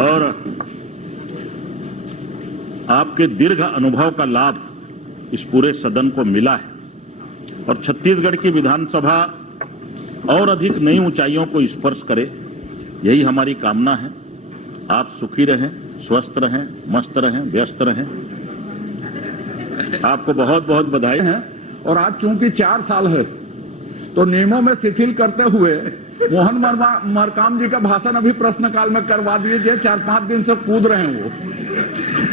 और आपके दीर्घ अनुभव का लाभ इस पूरे सदन को मिला है और छत्तीसगढ़ की विधानसभा और अधिक नई ऊंचाइयों को स्पर्श करे, यही हमारी कामना है। आप सुखी रहें, स्वस्थ रहें, मस्त रहें, व्यस्त रहें। आपको बहुत बहुत बधाई है। और आज चूंकि 4 साल है तो नियमों में शिथिल करते हुए मोहन मरकाम जी का भाषण अभी प्रश्नकाल में करवा दीजिए। 4-5 दिन से कूद रहे हैं वो।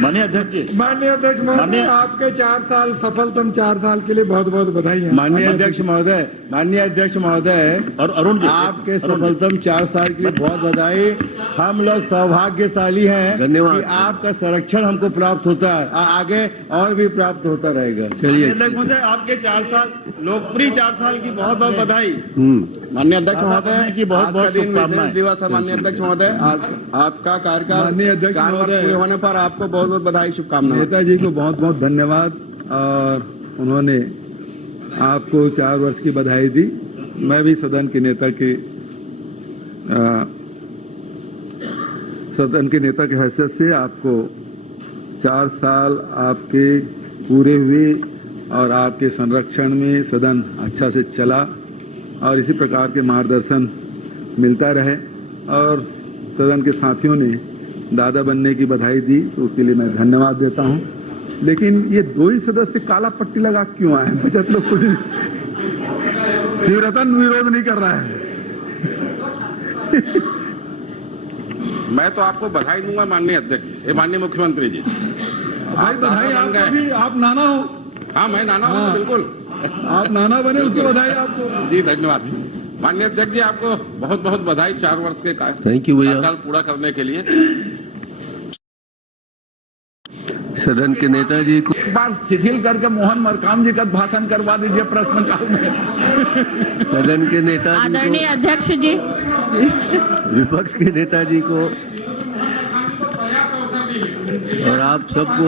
माननीय अध्यक्ष जी, माननीय अध्यक्ष महोदय, आपके 4 साल सफलतम 4 साल के लिए बहुत बहुत बधाई है। माननीय अध्यक्ष महोदय और अरुण जी, आपके सफलतम 4 साल के लिए बहुत बधाई। हम लोग सौभाग्यशाली हैं, धन्यवाद। आपका संरक्षण हमको प्राप्त होता है, आगे और भी प्राप्त होता रहेगा। चलिए महोदय, आपके 4 साल लोकप्रिय 4 साल की बहुत बहुत बधाई। माननीय अध्यक्ष महोदय की बहुत बहुत शुभकामनाएं। दिवस है माननीय अध्यक्ष महोदय, आज आपका कार्यकाल 4 वर्ष पूरे होने पर आपको बहुत बहुत बधाई, शुभकामनाएं। नेताजी को बहुत बहुत धन्यवाद। और उन्होंने आपको 4 वर्ष की बधाई दी। मैं भी सदन के नेता की हैसियत से आपको 4 साल आपके पूरे हुए और आपके संरक्षण में सदन अच्छा से चला और इसी प्रकार के मार्गदर्शन मिलता रहे। और सदन के साथियों ने दादा बनने की बधाई दी, तो उसके लिए मैं धन्यवाद देता हूं। लेकिन ये 2 ही सदस्य काला पट्टी लगा क्यों आए? बचत लोग कुछ शिवरतन विरोध नहीं कर रहा है। मैं तो आपको बधाई दूंगा माननीय अध्यक्ष, माननीय मुख्यमंत्री जी। भाई बधाई आपको भी, आप नाना हो। हाँ, मैं नाना हूँ, बिल्कुल। आप नाना बने, उसकी बधाई आपको। जी धन्यवाद। माननीय अध्यक्ष जी, आपको बहुत बहुत बधाई 4 वर्ष के कार्यकाल पूरा करने के लिए। सदन के नेताजी को एक बार शिथिल करके मोहन मरकाम जी का भाषण करवा दीजिए प्रश्नकाल में। सदन के नेताजी, आदरणीय अध्यक्ष जी, विपक्ष के नेताजी को और आप सबको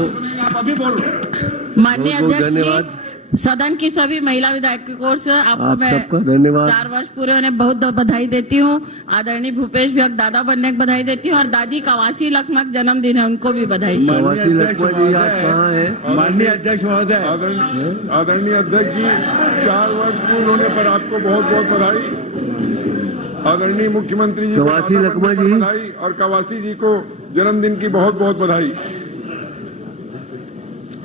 माननीय बहुत अध्यक्ष धन्यवाद। जी, सदन की सभी महिला विधायकों की ओर से आपको मैं सबका धन्यवाद। 4 वर्ष पूरे होने बहुत बधाई देती हूँ। आदरणीय भूपेश भैया दादा बनने की बधाई देती हूँ और दादी कवासी लखनक जन्मदिन है, उनको भी बधाई। कवासी लखमा जी आज कहाँ है? माननीय अध्यक्ष महोदय, आदरणीय अध्यक्ष जी, 4 वर्ष पूर्ण होने पर आपको बहुत बहुत बधाई। आदरणीय मुख्यमंत्री जी, कवासी लखमा जी, बधाई और कवासी जी को जन्मदिन की बहुत बहुत बधाई।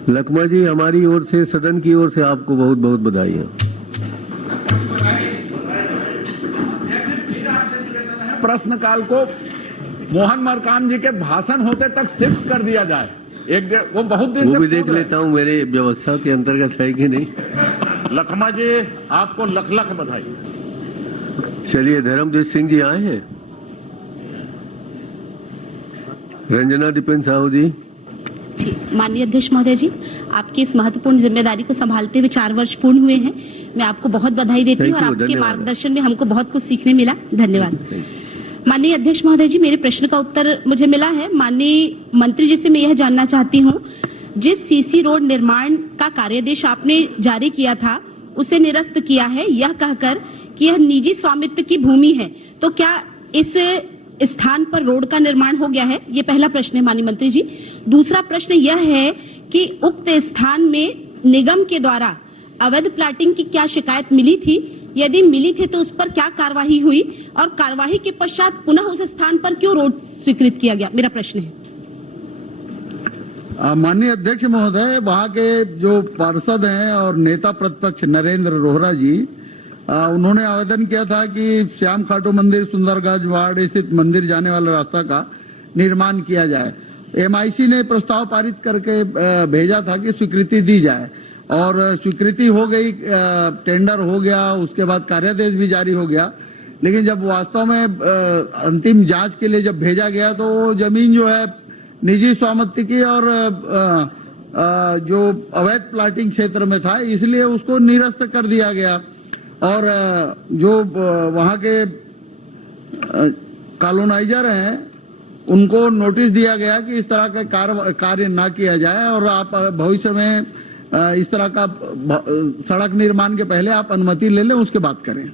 लखमा जी, हमारी ओर से, सदन की ओर से आपको बहुत बहुत बधाई है। प्रश्नकाल को मोहन मरकाम जी के भाषण होते तक शिफ्ट कर दिया जाए। वो बहुत दिन वो से भी देख लेता हूँ मेरे व्यवस्था के अंतर्गत है कि नहीं। लखमा जी, आपको लख लख बधाई। चलिए, धर्मजीत सिंह जी आए हैं। रंजना दीपेन साहू जी। माननीय अध्यक्ष महोदय जी, आपकी इस महत्वपूर्ण जिम्मेदारी को संभालते हुए 4 वर्ष पूर्ण हुए हैं। मैं आपको बहुत बधाई देती हूँ और आपके मार्गदर्शन में हमको बहुत कुछ सीखने मिला। धन्यवाद। माननीय अध्यक्ष महोदय जी, मेरे प्रश्न का उत्तर मुझे मिला है। माननीय मंत्री जी से मैं यह जानना चाहती हूँ, जिस सीसी रोड निर्माण का कार्यादेश आपने जारी किया था उसे निरस्त किया है, यह कहकर कि यह निजी स्वामित्व की भूमि है, तो क्या इस स्थान पर रोड का निर्माण हो गया है? ये पहला प्रश्न है माननीय मंत्री जी। दूसरा प्रश्न यह है कि उक्त स्थान में निगम के द्वारा अवैध प्लाटिंग की क्या शिकायत मिली थी? यदि मिली थी तो उस पर क्या कार्रवाई हुई और कार्रवाई के पश्चात पुनः उस स्थान पर क्यों रोड स्वीकृत किया गया? मेरा प्रश्न है। माननीय अध्यक्ष महोदय, वहाँ के जो पार्षद हैं और नेता प्रतिपक्ष नरेंद्र रोहरा जी, उन्होंने आवेदन किया था कि श्याम खाटू मंदिर सुंदरगंज वार्ड स्थित मंदिर जाने वाला रास्ता का निर्माण किया जाए। एमआईसी ने प्रस्ताव पारित करके भेजा था कि स्वीकृति दी जाए और स्वीकृति हो गई, टेंडर हो गया, उसके बाद कार्यादेश भी जारी हो गया। लेकिन जब वास्तव में अंतिम जांच के लिए जब भेजा गया तो वो जमीन जो है निजी स्वामित्व की और जो अवैध प्लाटिंग क्षेत्र में था, इसलिए उसको निरस्त कर दिया गया। और जो वहाँ के कॉलोनाइजर हैं उनको नोटिस दिया गया कि इस तरह का कार्य ना किया जाए और आप भविष्य में इस तरह का सड़क निर्माण के पहले आप अनुमति ले लें, उसके बाद करें।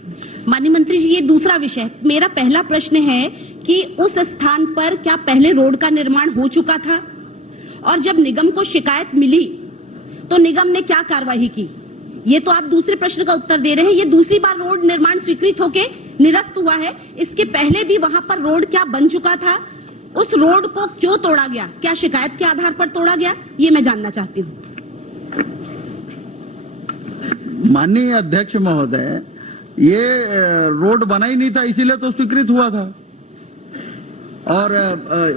माननीय मंत्री जी, ये दूसरा विषय। मेरा पहला प्रश्न है कि उस स्थान पर क्या पहले रोड का निर्माण हो चुका था, और जब निगम को शिकायत मिली तो निगम ने क्या कार्रवाई की? ये तो आप दूसरे प्रश्न का उत्तर दे रहे हैं। ये दूसरी बार रोड निर्माण स्वीकृत होके निरस्त हुआ है। इसके पहले भी वहां पर रोड क्या बन चुका था? उस रोड को क्यों तोड़ा गया? क्या शिकायत के आधार पर तोड़ा गया? ये मैं जानना चाहती हूँ। माननीय अध्यक्ष महोदय, ये रोड बना ही नहीं था, इसीलिए तो स्वीकृत हुआ था। और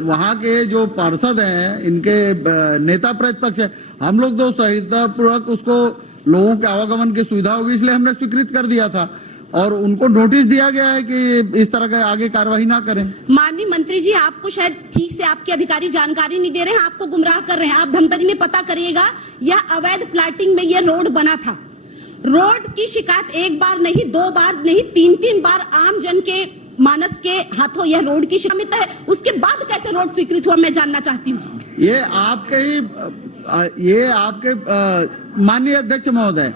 वहां के जो पार्षद हैं, इनके नेता प्रतिपक्ष है, हम लोग तो सहजतापूर्वक उसको लोगों के आवागमन की सुविधा होगी इसलिए हमने स्वीकृत कर दिया था, और उनको नोटिस दिया गया है कि इस तरह का आगे कार्रवाई ना करें। माननीय मंत्री जी, आपको शायद ठीक से आपके अधिकारी जानकारी नहीं दे रहे हैं, आपको गुमराह कर रहे हैं। आप धमतरी में पता करिएगा, यह अवैध प्लाटिंग में यह रोड बना था। रोड की शिकायत एक बार नहीं, दो बार नहीं, तीन बार आम जन के मानस के हाथों यह रोड की शिकायत है। उसके बाद कैसे रोड स्वीकृत हुआ, मैं जानना चाहती हूँ। ये आपके माननीय अध्यक्ष महोदय,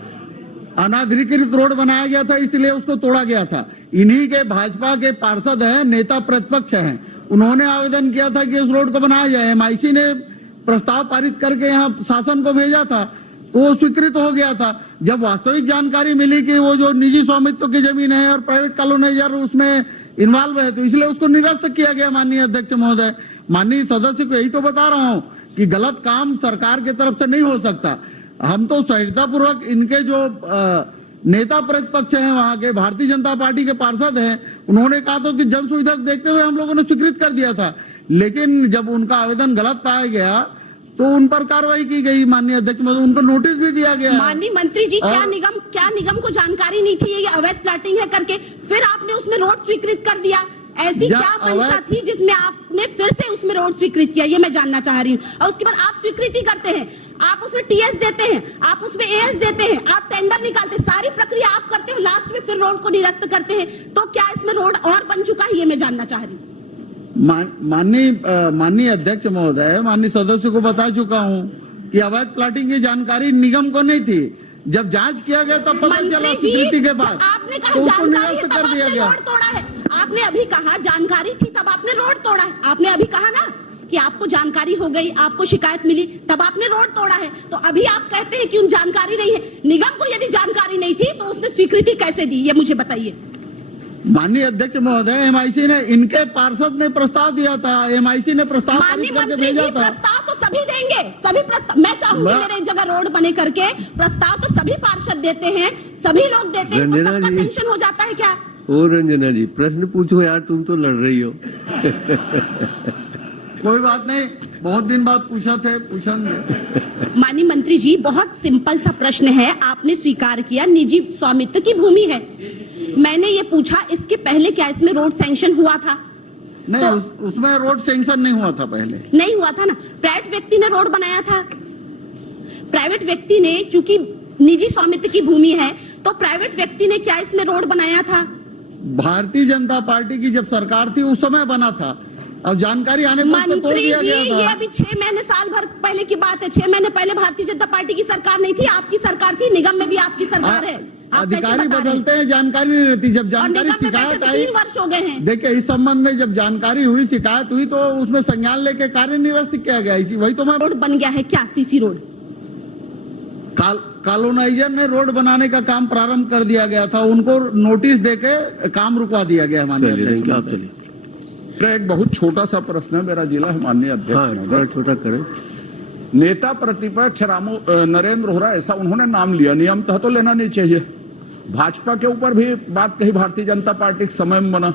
अनाधिकृत रोड बनाया गया था, इसलिए उसको तोड़ा गया था। इन्हीं के भाजपा के पार्षद हैं, नेता प्रतिपक्ष हैं, उन्होंने आवेदन किया था कि उस रोड को बनाया जाए। MIC ने प्रस्ताव पारित करके यहाँ शासन को भेजा था, तो वो स्वीकृत हो गया था। जब वास्तविक जानकारी मिली कि वो जो निजी स्वामित्व की जमीन है और प्राइवेट कॉलोनाइजर उसमें इन्वॉल्व है, तो इसलिए उसको निरस्त किया गया। माननीय अध्यक्ष महोदय, माननीय सदस्य को यही तो बता रहा हूँ कि गलत काम सरकार की तरफ से नहीं हो सकता। हम तो सहजतापूर्वक इनके जो नेता प्रतिपक्ष हैं, वहां के भारतीय जनता पार्टी के पार्षद हैं, उन्होंने कहा था कि जन सुविधा देखते हुए हम लोगों ने स्वीकृत कर दिया था। लेकिन जब उनका आवेदन गलत पाया गया तो उन पर कार्रवाई की गई। माननीय अध्यक्ष महोदय, उनको नोटिस भी दिया गया। माननीय मंत्री जी, क्या निगम को जानकारी नहीं थी ये अवैध प्लाटिंग है करके? फिर आपने उसमें रोड स्वीकृत कर दिया। ऐसी क्या मंशा थी जिसमें आपने फिर से उसमें रोड स्वीकृत किया? ये मैं जानना चाह रही हूँ। और उसके बाद आप स्वीकृति करते हैं, आप उसमें TS देते हैं, आप उसमें AS देते हैं, आप टेंडर निकालते हैं, सारी प्रक्रिया आप करते हो, लास्ट में फिर रोड को निरस्त करते हैं। तो क्या इसमें रोड और बन चुका है? ये मैं जानना चाह रही हूँ। माननीय अध्यक्ष महोदय, माननीय सदस्य को बता चुका हूं कि अवैध प्लाटिंग की जानकारी निगम को नहीं थी। जब जांच किया गया तब पता चला स्वीकृति के बाद, आपने कहा तो उसको जानकारी निरस्त है, कर दिया गया। रोड तोड़ा है। आपने अभी कहा जानकारी थी तब आपने रोड तोड़ा है। आपने अभी कहा ना कि आपको जानकारी हो गई, आपको शिकायत मिली, तब आपने रोड तोड़ा है। तो अभी आप कहते हैं कि उन जानकारी नहीं है। निगम को यदि जानकारी नहीं थी तो उसने स्वीकृति कैसे दी, ये मुझे बताइए। माननीय अध्यक्ष महोदय, MIC ने, इनके पार्षद ने प्रस्ताव दिया था, MIC ने प्रस्ताव पारित करके भेजा था। प्रस्ताव तो सभी देंगे, सभी प्रस्ताव। मैं चाहूंगी मेरे जगह रोड बने करके, प्रस्ताव तो सभी पार्षद देते हैं, सभी लोग देते हैं, तो सबका सैंक्शन हो जाता है क्या? ओ रंजना जी, प्रश्न पूछो यार, तुम तो लड़ रही हो। कोई बात नहीं, बहुत दिन बाद पूछा थे, पूछेंगे। माननीय मंत्री जी, बहुत सिंपल सा प्रश्न है। आपने स्वीकार किया निजी स्वामित्व की भूमि है। मैंने ये पूछा, इसके पहले क्या इसमें रोड सैंक्शन हुआ था? नहीं, तो उसमें रोड सैंक्शन नहीं हुआ था। पहले नहीं हुआ था ना। प्राइवेट व्यक्ति ने रोड बनाया था। प्राइवेट व्यक्ति ने, चूंकि निजी स्वामित्व की भूमि है, तो प्राइवेट व्यक्ति ने क्या इसमें रोड बनाया था? भारतीय जनता पार्टी की जब सरकार थी उस समय बना था, और जानकारी आने पर तोड़ दिया गया था। ये अभी 6 महीने, साल भर पहले की बात है। 6 महीने पहले भारतीय जनता पार्टी की सरकार नहीं थी, आपकी सरकार थी। निगम में भी आपकी सरकार है। अधिकारी बदलते हैं, जानकारी नहीं रहती। जब जानकारी शिकायत आई, 3 वर्ष हो गए हैं। देखिए, इस संबंध में जब जानकारी हुई, शिकायत हुई, तो उसमें संज्ञान लेके कार्य निरस्त किया गया। इसी वही तो मैं रोड बन गया है क्या? CC रोड कॉलोनाइजर ने रोड बनाने का काम प्रारंभ कर दिया गया था, उनको नोटिस देके काम रुकवा दिया गया। माननीय अध्यक्ष, आप चलिए। मेरा एक बहुत छोटा सा प्रश्न है, मेरा जिला है माननीय अध्यक्ष। हाँ, छोटा करें। नेता प्रतिपक्ष नरेंद्र रोहरा, ऐसा उन्होंने नाम लिया, नियम तो लेना नहीं चाहिए। भाजपा के ऊपर भी बात कही, भारतीय जनता पार्टी के समय में बना।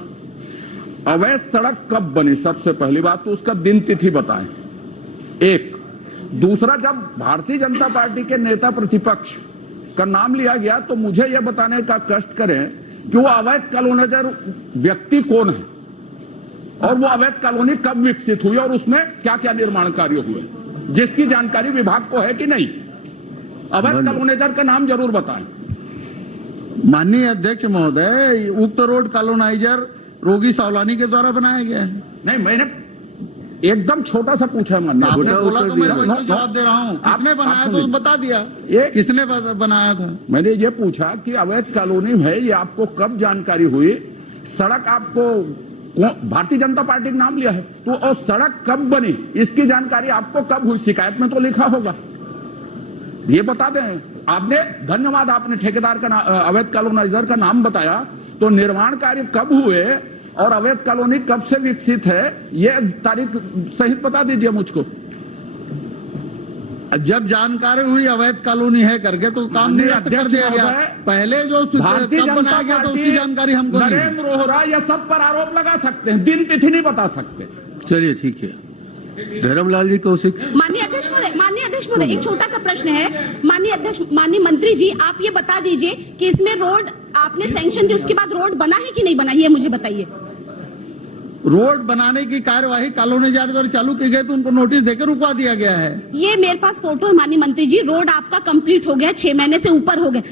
अवैध सड़क कब बनी? सबसे पहली बात तो उसका दिन तिथि बताएं, एक। दूसरा, जब भारतीय जनता पार्टी के नेता प्रतिपक्ष का नाम लिया गया तो मुझे यह बताने का कष्ट करें कि वो अवैध कॉलोनाइजर व्यक्ति कौन है, और वो अवैध कॉलोनी कब विकसित हुई, और उसमें क्या क्या निर्माण कार्य हुए, जिसकी जानकारी विभाग को है कि नहीं? अवैध कॉलोनाइजर का नाम जरूर बताएं। माननीय अध्यक्ष महोदय, उक्त रोड कॉलोनाइजर रोगी सावलानी के द्वारा बनाया गया है। नहीं, मैंने एकदम छोटा सा पूछा है माननीय आपने अध्यक्ष। बोला तो मैं वही तो जवाब दे रहा हूँ। किसने बनाया तो बता दिया, ये किसने बनाया था। मैंने ये पूछा कि अवैध कॉलोनी है, ये आपको कब जानकारी हुई? सड़क आपको भारतीय जनता पार्टी का नाम लिया है, तो और सड़क कब बनी इसकी जानकारी आपको कब हुई? शिकायत में तो लिखा होगा, ये बता दें। आपने धन्यवाद, आपने ठेकेदार का अवैध कॉलोनाइजर का नाम बताया, तो निर्माण कार्य कब हुए और अवैध कॉलोनी कब से विकसित है, ये तारीख सहित बता दीजिए मुझको। जब जानकारी हुई अवैध कॉलोनी है करके तो काम निरस्त कर दिया गया। पहले जो भारतीय कब जनता बनाया गया था उसकी जानकारी हमको नहीं है। नरेंद्र रोहरा ये सब पर आरोप लगा सकते हैं, दिन तिथि नहीं बता सकते। चलिए ठीक है। धर्मलाल जी कौशिक। माननीय अध्यक्ष महोदय, एक छोटा सा प्रश्न है। माननीय मंत्री जी, आप ये बता दीजिए कि इसमें रोड आपने सैंक्शन दी, उसके बाद रोड बना है कि नहीं बना, ये मुझे बताइए। रोड बनाने की कार्यवाही कॉलोनीदार द्वारा चालू की गई तो उनको नोटिस देकर रुकवा दिया गया है। ये मेरे पास फोटो है माननीय मंत्री जी, रोड आपका कंप्लीट हो गया, 6 महीने से ऊपर हो गए।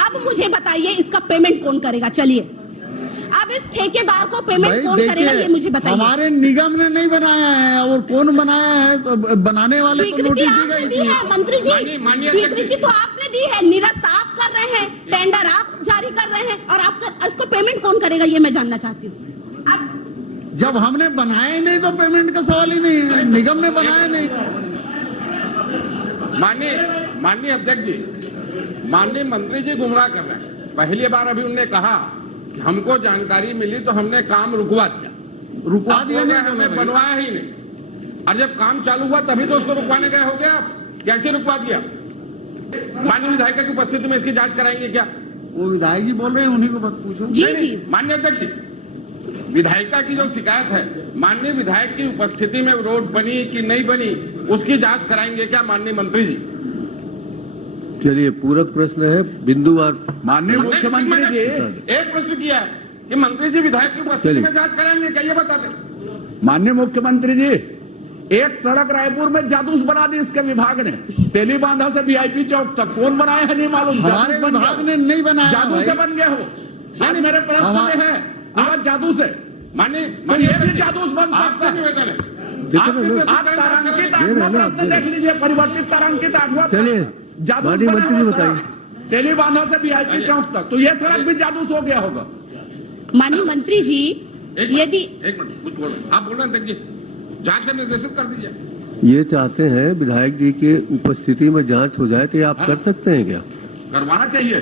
अब मुझे बताइए इसका पेमेंट कौन करेगा? चलिए, अब इस ठेकेदार को पेमेंट कौन करेगा ये मुझे बताइए। हमारे निगम ने नहीं बनाया है, और कौन बनाया है तो बनाने वाले को नोटिस दी गई थी। मंत्री जी, स्वीकृति तो आपने दी है, निरस्त आप कर रहे हैं, टेंडर आप जारी कर रहे हैं, और आपका इसको पेमेंट कौन करेगा ये मैं जानना चाहती हूँ। अब जब हमने बनाया नहीं तो पेमेंट का सवाल ही नहीं है, निगम ने बनाया नहीं। माननीय अध्यक्ष जी, माननीय मंत्री जी गुमराह कर रहे हैं। पहली बार अभी उन्होंने कहा कि हमको जानकारी मिली तो हमने काम रुकवा दिया। हमने बनवाया ही नहीं, और जब काम चालू हुआ तभी तो उसको रुकवाने गए हो गया। आप कैसे रुकवा दिया? माननीय विधायिका की उपस्थिति में इसकी जांच कराएंगे क्या? वो विधायक जी बोल रहे हैं, उन्हीं को बात पूछो। जी माननीय अध्यक्ष जी, विधायिका की जो शिकायत है, माननीय विधायक की उपस्थिति में रोड बनी कि नहीं बनी उसकी जांच कराएंगे क्या माननीय मंत्री जी? चलिए, पूरक प्रश्न है, बिंदुवार। माननीय मुख्यमंत्री जी, एक प्रश्न किया है कि मंत्री जी विधायक की उपस्थिति में जांच कराएंगे क्या, ये बता दें। माननीय मुख्यमंत्री जी, एक सड़क रायपुर में जादूस बना दी इसके विभाग ने, तेलीबांधा से वीआईपी चौक तक। कौन बनाया है नहीं मालूम, हमारे विभाग ने नहीं बनाया। जादू से बन गए हो। आज मेरे प्रश्न में है पूरा जादू से। माननीय जादूस बन सकता है। आप तारांकित आंकड़ा प्रश्न देख लीजिए, परिवर्तित तारांकित आंकड़ा। चलिए, माननीय मंत्री जी बताइए। तेलीबांधा से वीआईपी चौक तक, तो ये सड़क भी जादूस हो गया होगा। माननीय मंत्री जी, यदि एक मिनट कुछ बोल, आप बोल रहे हैं, जांच का निर्देशित कर दीजिए। ये चाहते हैं विधायक जी की उपस्थिति में जांच हो जाए, तो ये आप कर सकते हैं क्या? करवाना चाहिए,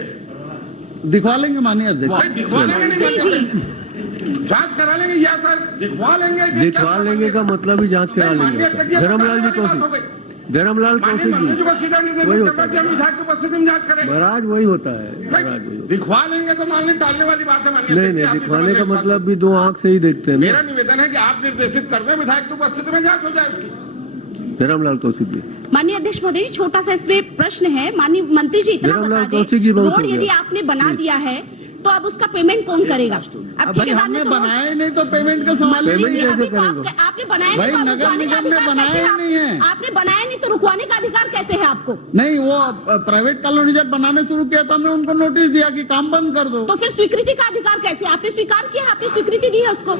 दिखवा लेंगे माननीय अध्यक्ष। दिखवा लेंगे नहीं, जांच करा लेंगे या सर दिखवा लेंगे? दिखवा लेंगे का मतलब ही जांच करा लेंगे। धर्मलाल जी कौशिक। धर्मलाल कौशिक जी, वही होता है विधायक की उपस्थिति में जांच करें। महाराज, वही होता है। दिखवा लेंगे तो मान लें टालने वाली बात है। नहीं, दिखवाने का मतलब भी 2 आंख से ही देखते हैं। मेरा निवेदन है कि आप निर्देशित कर दें, विधायक की उपस्थिति में जांच हो जाए उसकी। धर्मलाल कौशिक जी। माननीय अध्यक्ष महोदय जी, छोटा सा इसमें प्रश्न है। माननीय मंत्री जी, इतना बता दें, रोड यदि आपने बना दिया है तो अब उसका पेमेंट कौन करेगा? अब ठेकेदार ने बनाया नहीं तो पेमेंट का सवाल मंत्री जी, कैसे अभी तो करेंगे? आपने बनाया भाई, नहीं तो नगर रुकवाने का निगम ने अधिकार बनाया कैसे नहीं है। आपने बनाया नहीं तो रुकवाने का अधिकार कैसे है आपको? नहीं, वो प्राइवेट कॉलोनी जब बनाने शुरू किया तो हमने उनको नोटिस दिया कि काम बंद कर दो। तो फिर स्वीकृति का अधिकार कैसे? आपने स्वीकार किया, आपने स्वीकृति दी है उसको।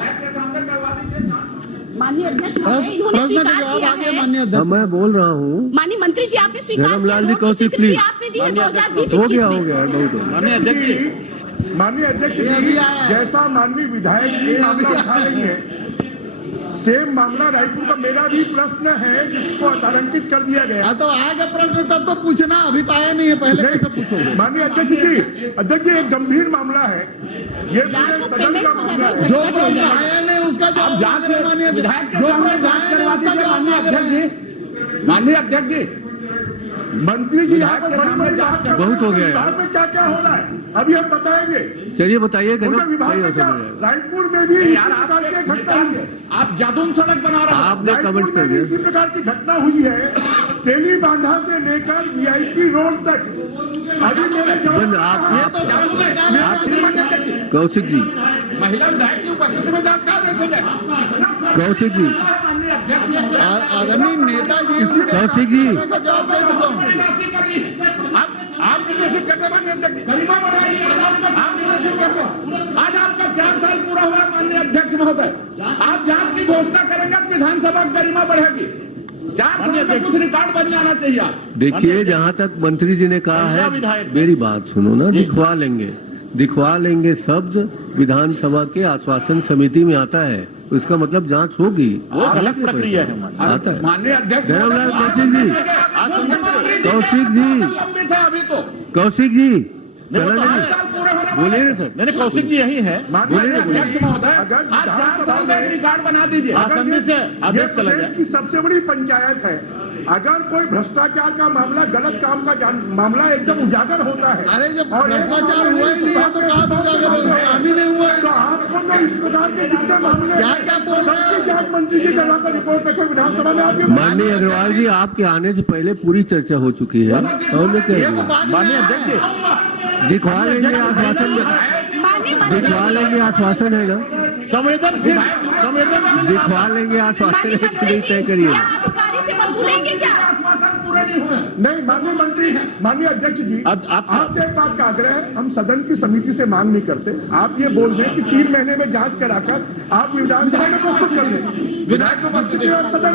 माननीय अध्यक्ष महोदय, इन्होंने प्रश्न का स्वीकार जवाब किया आ गया है। माननीय अध्यक्ष। मैं बोल रहा हूँ। माननीय मंत्री जी, आपने स्वीकार धर्मलाल जी किया, कौशिक, स्वीकृति प्लीज। आपने दी है 2020 हो गया, 21 में। बहुत हो गया। माननीय अध्यक्ष जी, माननीय अध्यक्ष जी, जैसा माननीय विधायक जी मामला उठा रही है, सेम मामला रायपुर का मेरा भी प्रश्न है जिसको तारांकित कर दिया गया। तो आगे प्रश्न तब तो पूछना, अभी तो आया नहीं है, पहले कैसे पूछोगे? माननीय अध्यक्ष जी, एक गंभीर मामला है, ये पूरे सदन का मामला है। जो प्रश्न आया नहीं उसका जवाब जांच माननीय विधायक के जो सामने प्रश्न जांच आया करवा नहीं उसका दीजिए जवाब माननीय अध्यक्ष जी। माननीय अध्यक्ष जी, मंत्री जी यहाँ पर बड़ी बड़ी बात कर रहे हैं, बहुत हो गया है। विभाग में क्या क्या हो रहा है अभी हम बताएंगे। चलिए बताइएगा उनका ना, विभाग सही में हो क्या, समझ आएगा। रायपुर में भी इसी यार प्रकार की आप घटना हुई है। आप जादून सड़क बना रहे हैं। आपने कमेंट रायपुर कर में भी दिया। इसी प्रकार की घटना हुई है, तेलीबांधा से लेकर वीआईपी रोड तक। अभी मेरे बंद, कौशिक जी, महिला विधायक की उपस्थिति में जांच का आदेश हो जाए। कौशिक जी, आदरणीय नेताजी कौशिक जी, का जवाब दे चुका हूँ। आप लीडरशिप करते माननीय अध्यक्ष जी, गरिमा बढ़ाएगी, आप लीडरशिप करते। आज आपका 4 साल पूरा हुआ माननीय अध्यक्ष महोदय, आप जांच की घोषणा करेंगे तो विधानसभा की गरिमा बढ़ेगी। 4 साल में कुछ रिकॉर्ड बन जाना चाहिए। देखिए, जहाँ तक मंत्री जी ने कहा है, मेरी बात सुनो ना, दिखवा लेंगे शब्द विधानसभा के आश्वासन समिति में आता है, उसका मतलब जांच होगी। वो अलग प्रक्रिया है। आता है। माननीय अध्यक्ष धर्मलाल कौशिक जी, कौशिक जी बोलिए ना सर। मैंने कौशिक जी यही है। अध्यक्ष महोदय, आज 4 साल में एक रिकॉर्ड बना दीजिए। आसानी से आदेश चला प्रदेश जाए। की सबसे बड़ी पंचायत है। अगर कोई भ्रष्टाचार का मामला, गलत काम का मामला एकदम उजागर होता है, अरे जब भ्रष्टाचार हुआ ही नहीं है तो कहाँ से उजागर होगा? काम ही नहीं हुआ है। तो आपको तो इस प्रकार के जितने मामले क्या बोल रहे हैं? सबकी जांच मंत्री जी कराकर रिपोर्ट रखे विधानसभा में। आप ये माननीय अग्रवाल जी, आपके आने से पहले पूरी चर्चा हो चुकी है। हमने कह दिया, माननीय अध्यक्ष जी, दिखवा लेंगे आश्वासन, दिखवा लेंगे आश्वासन है ना, संवेदनशील दिखवा लेंगे आश्वासन है कि नहीं, तय करिए। अधिकारी से वसूलेंगे क्या? पूरे नहीं हुए। नहीं, माननीय मंत्री हैं, माननीय अध्यक्ष जी, आपसे एक बात का आग्रह है, हम सदन की समिति से मांग नहीं करते। आप ये बोल दें कि 3 महीने में जांच कराकर आप विधानसभा में प्रस्तुत कर लें। विधायक को बस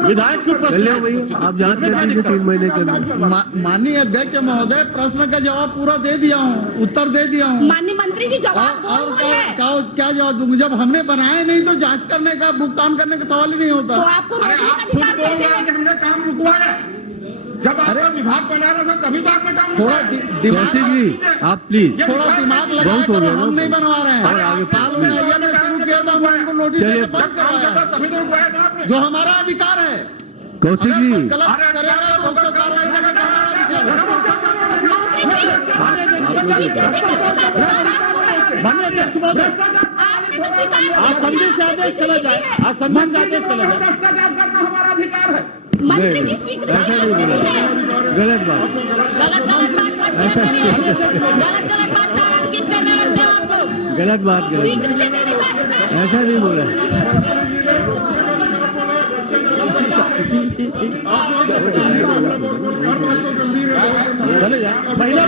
विधायक की चलिए भाई, आप जांच कर दीजिए 3 महीने के अंदर। माननीय अध्यक्ष महोदय, प्रश्न का जवाब पूरा दे दिया हूँ, उत्तर दे दिया हूँ। माननीय मंत्री जी, जवाब और कौन है? क्या जवाब दूंगा? जब हमने बनाए नहीं तो जांच करने का, भुगतान करने का सवाल ही नहीं तो होता। आपको अरे रोकने आप का खुद अधिकार बोल कैसे रहे हैं है? कि हमने काम रुकवाया। जब आपका विभाग बना रहा था तभी तो आपने काम थोड़ा रुकवाया। कौशिक जी, आप प्लीज, थोड़ा दिमाग लगा बहुत हो करो, गया ना। हम नहीं बनवा रहे हैं। और आगे पाल में अय्यर ने शुरू किया था, हमने उनको नोटिस चलिए। देकर बंद काम करवाया, करता तभी तो रुकवाया था आपने। जो हमारा अधिकार है। कौशिक अगर कोई जी, गलत करेगा तो उसको कार्रवाई करने का हमारा अधिकार है। माननीय अध्यक्ष महोदय, आपने तो स्वीकार आज संधि से आदेश चला जाए, आज संधि से आदेश चला जाए। भ्रष्टाचार करना हमारा अधिकार है। मंत्री जी स्वीकृति ऐसा नहीं बोला, गलत बात। गलत बात मत करिए। गलत बात तारांकित करने लगते हो आप लोग। गलत बात करेंगे, स्वीकृति देने का अधिकार है। ऐसा नहीं बोला। चले जाए। महिला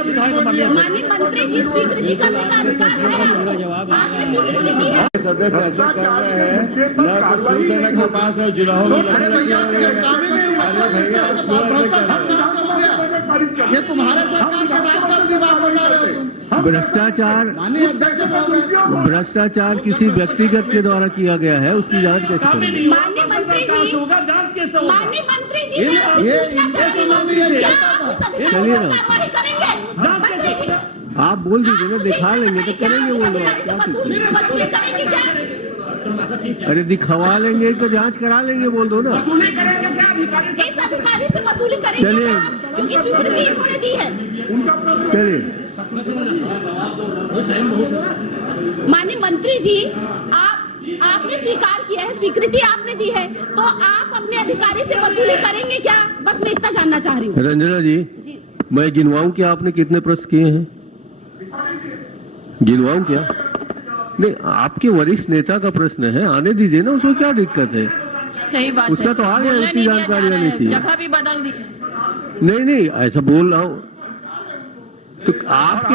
विधायक माननीय माननीय मंत्री जी, स्वीकृति करने का अधिकार है। आपने स्वीकृति दी है। सदस्य ऐसा कर रहे हैं, न तो सूचना के पास है चुनाव में अरे भैया, चर्चा भी नहीं हुआ था, भ्रष्टाचार कहाँ से हो गया? ये तुम्हारे सरकार का राजकारण की बात बता रहे हो तुम। भ्रष्टाचार, माननीय अध्यक्ष महोदय, भ्रष्टाचार किसी व्यक्तिगत के द्वारा किया गया है, उसकी जांच कैसे करेंगे? माननीय मंत्री जी, माननीय मंत्री जी, ये इनके समय में ये क्या चलता आप था। उस अधिकार चलिए को ना। कार्रवाई करेंगे? मंत्री जी, आप बोल दीजिए ना, दिखा लेंगे तो करेंगे वो लोग। क्या वसूली करेंगे क्या? अरे दिखवा लेंगे तो जांच करा लेंगे, बोल दो ना। वसूली करेंगे क्या अधिकारी से? इस अधिकारी से वसूली करेंगे चलिए। क्या आप? क्योंकि स्वीकृति इन्होंने दी है। चलिए, माननीय मंत्री जी, आपने स्वीकार किया है, स्वीकृति आपने दी है, तो आप अपने अधिकारी से वसूली करेंगे क्या? बस मैं इतना जानना चाह रही हूँ। रंजना जी, जी, मैं गिनवाऊं क्या आपने कितने प्रश्न किए हैं? गिनवाऊं क्या? नहीं, आपके वरिष्ठ नेता का प्रश्न है, आने दीजिए ना, उसमें क्या दिक्कत है? सही बात उसका है। तो आ गया, बोलने इतनी नहीं दिया जानकारी जा रहा आनी है, चाहिए। जगह भी बदल दी। नहीं नहीं, ऐसा बोल रहा हूँ तो आपके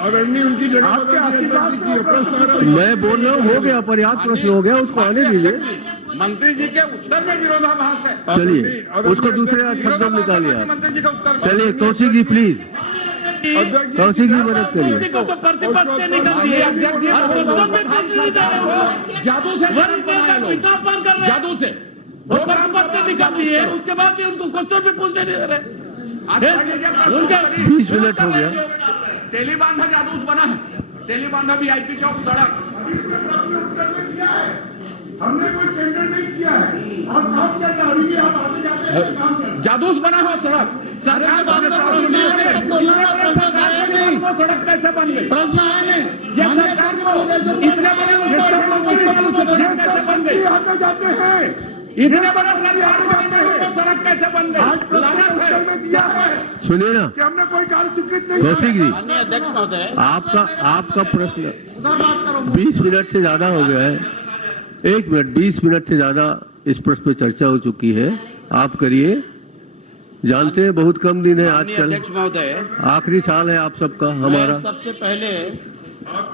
अग्रणी उनकी जगह आपके आशीर्वाद से प्रश्न मैं बोल रहा हूँ, हो गया, पर्याप्त प्रश्न हो गया, उसको आने दीजिए। मंत्री जी के उत्तर में विरोधाभास है। चलिए, उसको दूसरे शब्दों में निकालिए आप। मंत्री जी का उत्तर चलिए, कौशिक जी प्लीज, कौशिक जी मदद करिए। जादू से जादू से निकाल दिए, उसके बाद भी उनको क्वेश्चन भी पूछने नहीं दे रहे। 20 मिनट हो गया। टेलीबांधा जादूस बना है, टेलीबांधा VIP चौक सड़क। हमने कोई टेंडर नहीं किया है और काम क्या कर रही है? आप आगे जाते हैं काम कर रहे हैं। जादूस बना हो सड़क। सरकार सड़क कैसे बन गई? प्रश्न है नहीं। ये सरकार को इतने बड़े कैसे बन गई? आगे जाते हैं, इतने बड़े सड़क कैसे बन गई? आज प्रश्न में दिया है सुनिए ना कि हमने कोई कार्य स्वीकृत नहीं कौशिक जी, माननीय अध्यक्ष महोदय, आपका प्रश्न 20 मिनट से ज्यादा हो गया है। 1 मिनट, 20 मिनट से ज्यादा इस प्रश्न पे चर्चा हो चुकी है। आप करिए, जानते हैं बहुत कम दिन है आजकल, अध्यक्ष महोदय, आखिरी साल है आप सबका, हमारा। मैं सबसे पहले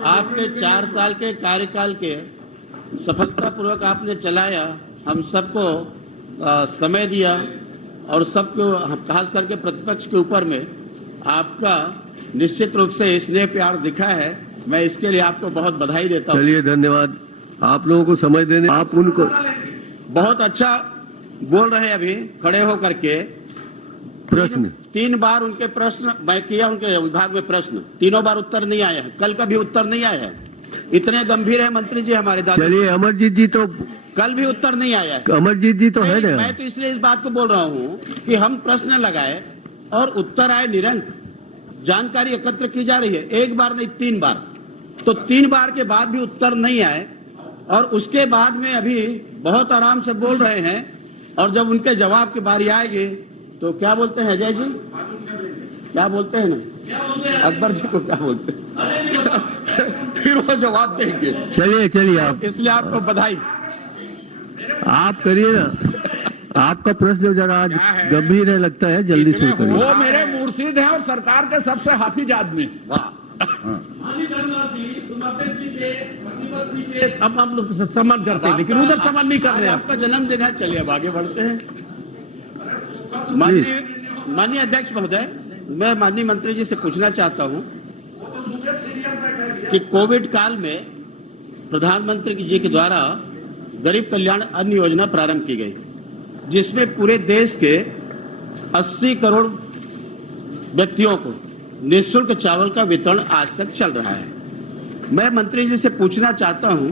आपके 4 साल के कार्यकाल के सफलतापूर्वक आपने चलाया, हम सबको समय दिया और सबको खास करके प्रतिपक्ष के ऊपर में आपका निश्चित रूप से स्नेह प्यार दिखा है। मैं इसके लिए आपको बहुत बधाई देता हूँ। चलिए धन्यवाद आप लोगों को समय देने, आप उनको बहुत अच्छा बोल रहे हैं। अभी खड़े होकर के प्रश्न 3 बार उनके प्रश्न मैं किया, उनके विभाग में प्रश्न, तीनों बार उत्तर नहीं आया है। कल का भी उत्तर नहीं आया है। इतने गंभीर है मंत्री जी हमारे दादा। चलिए अमरजीत जी तो कल भी उत्तर नहीं आया है। अमरजीत जी तो है ना। मैं तो इसलिए इस बात को बोल रहा हूँ कि हम प्रश्न लगाए और उत्तर आए निरंक, जानकारी एकत्र की जा रही है। 1 बार नहीं 3 बार, तो 3 बार के बाद भी उत्तर नहीं आए और उसके बाद में अभी बहुत आराम से बोल रहे हैं और जब उनके जवाब की बारी आएगी तो क्या बोलते हैं अजय जी, क्या बोलते हैं ना अकबर जी को क्या बोलते हैं फिर वो जवाब देंगे। चलिए आप, इसलिए आपको बधाई। आप करिए ना, आपका प्रश्न जो जरा आज गंभीर है लगता है, जल्दी शुरू करिए। वो मेरे मुर्शिद हैं और सरकार के सबसे हाफिज आदमी। अब हम लोग सम्मान करते हैं, लेकिन उधर सम्मान नहीं कर रहे हैं। आपका जन्मदिन है, चलिए अब आगे बढ़ते हैं। माननीय अध्यक्ष महोदय, मैं माननीय मंत्री जी से पूछना चाहता हूं कि कोविड काल में प्रधानमंत्री जी के द्वारा गरीब कल्याण अन्न योजना प्रारंभ की गई, जिसमें पूरे देश के 80 करोड़ व्यक्तियों को निःशुल्क चावल का वितरण आज तक चल रहा है। मैं मंत्री जी से पूछना चाहता हूं,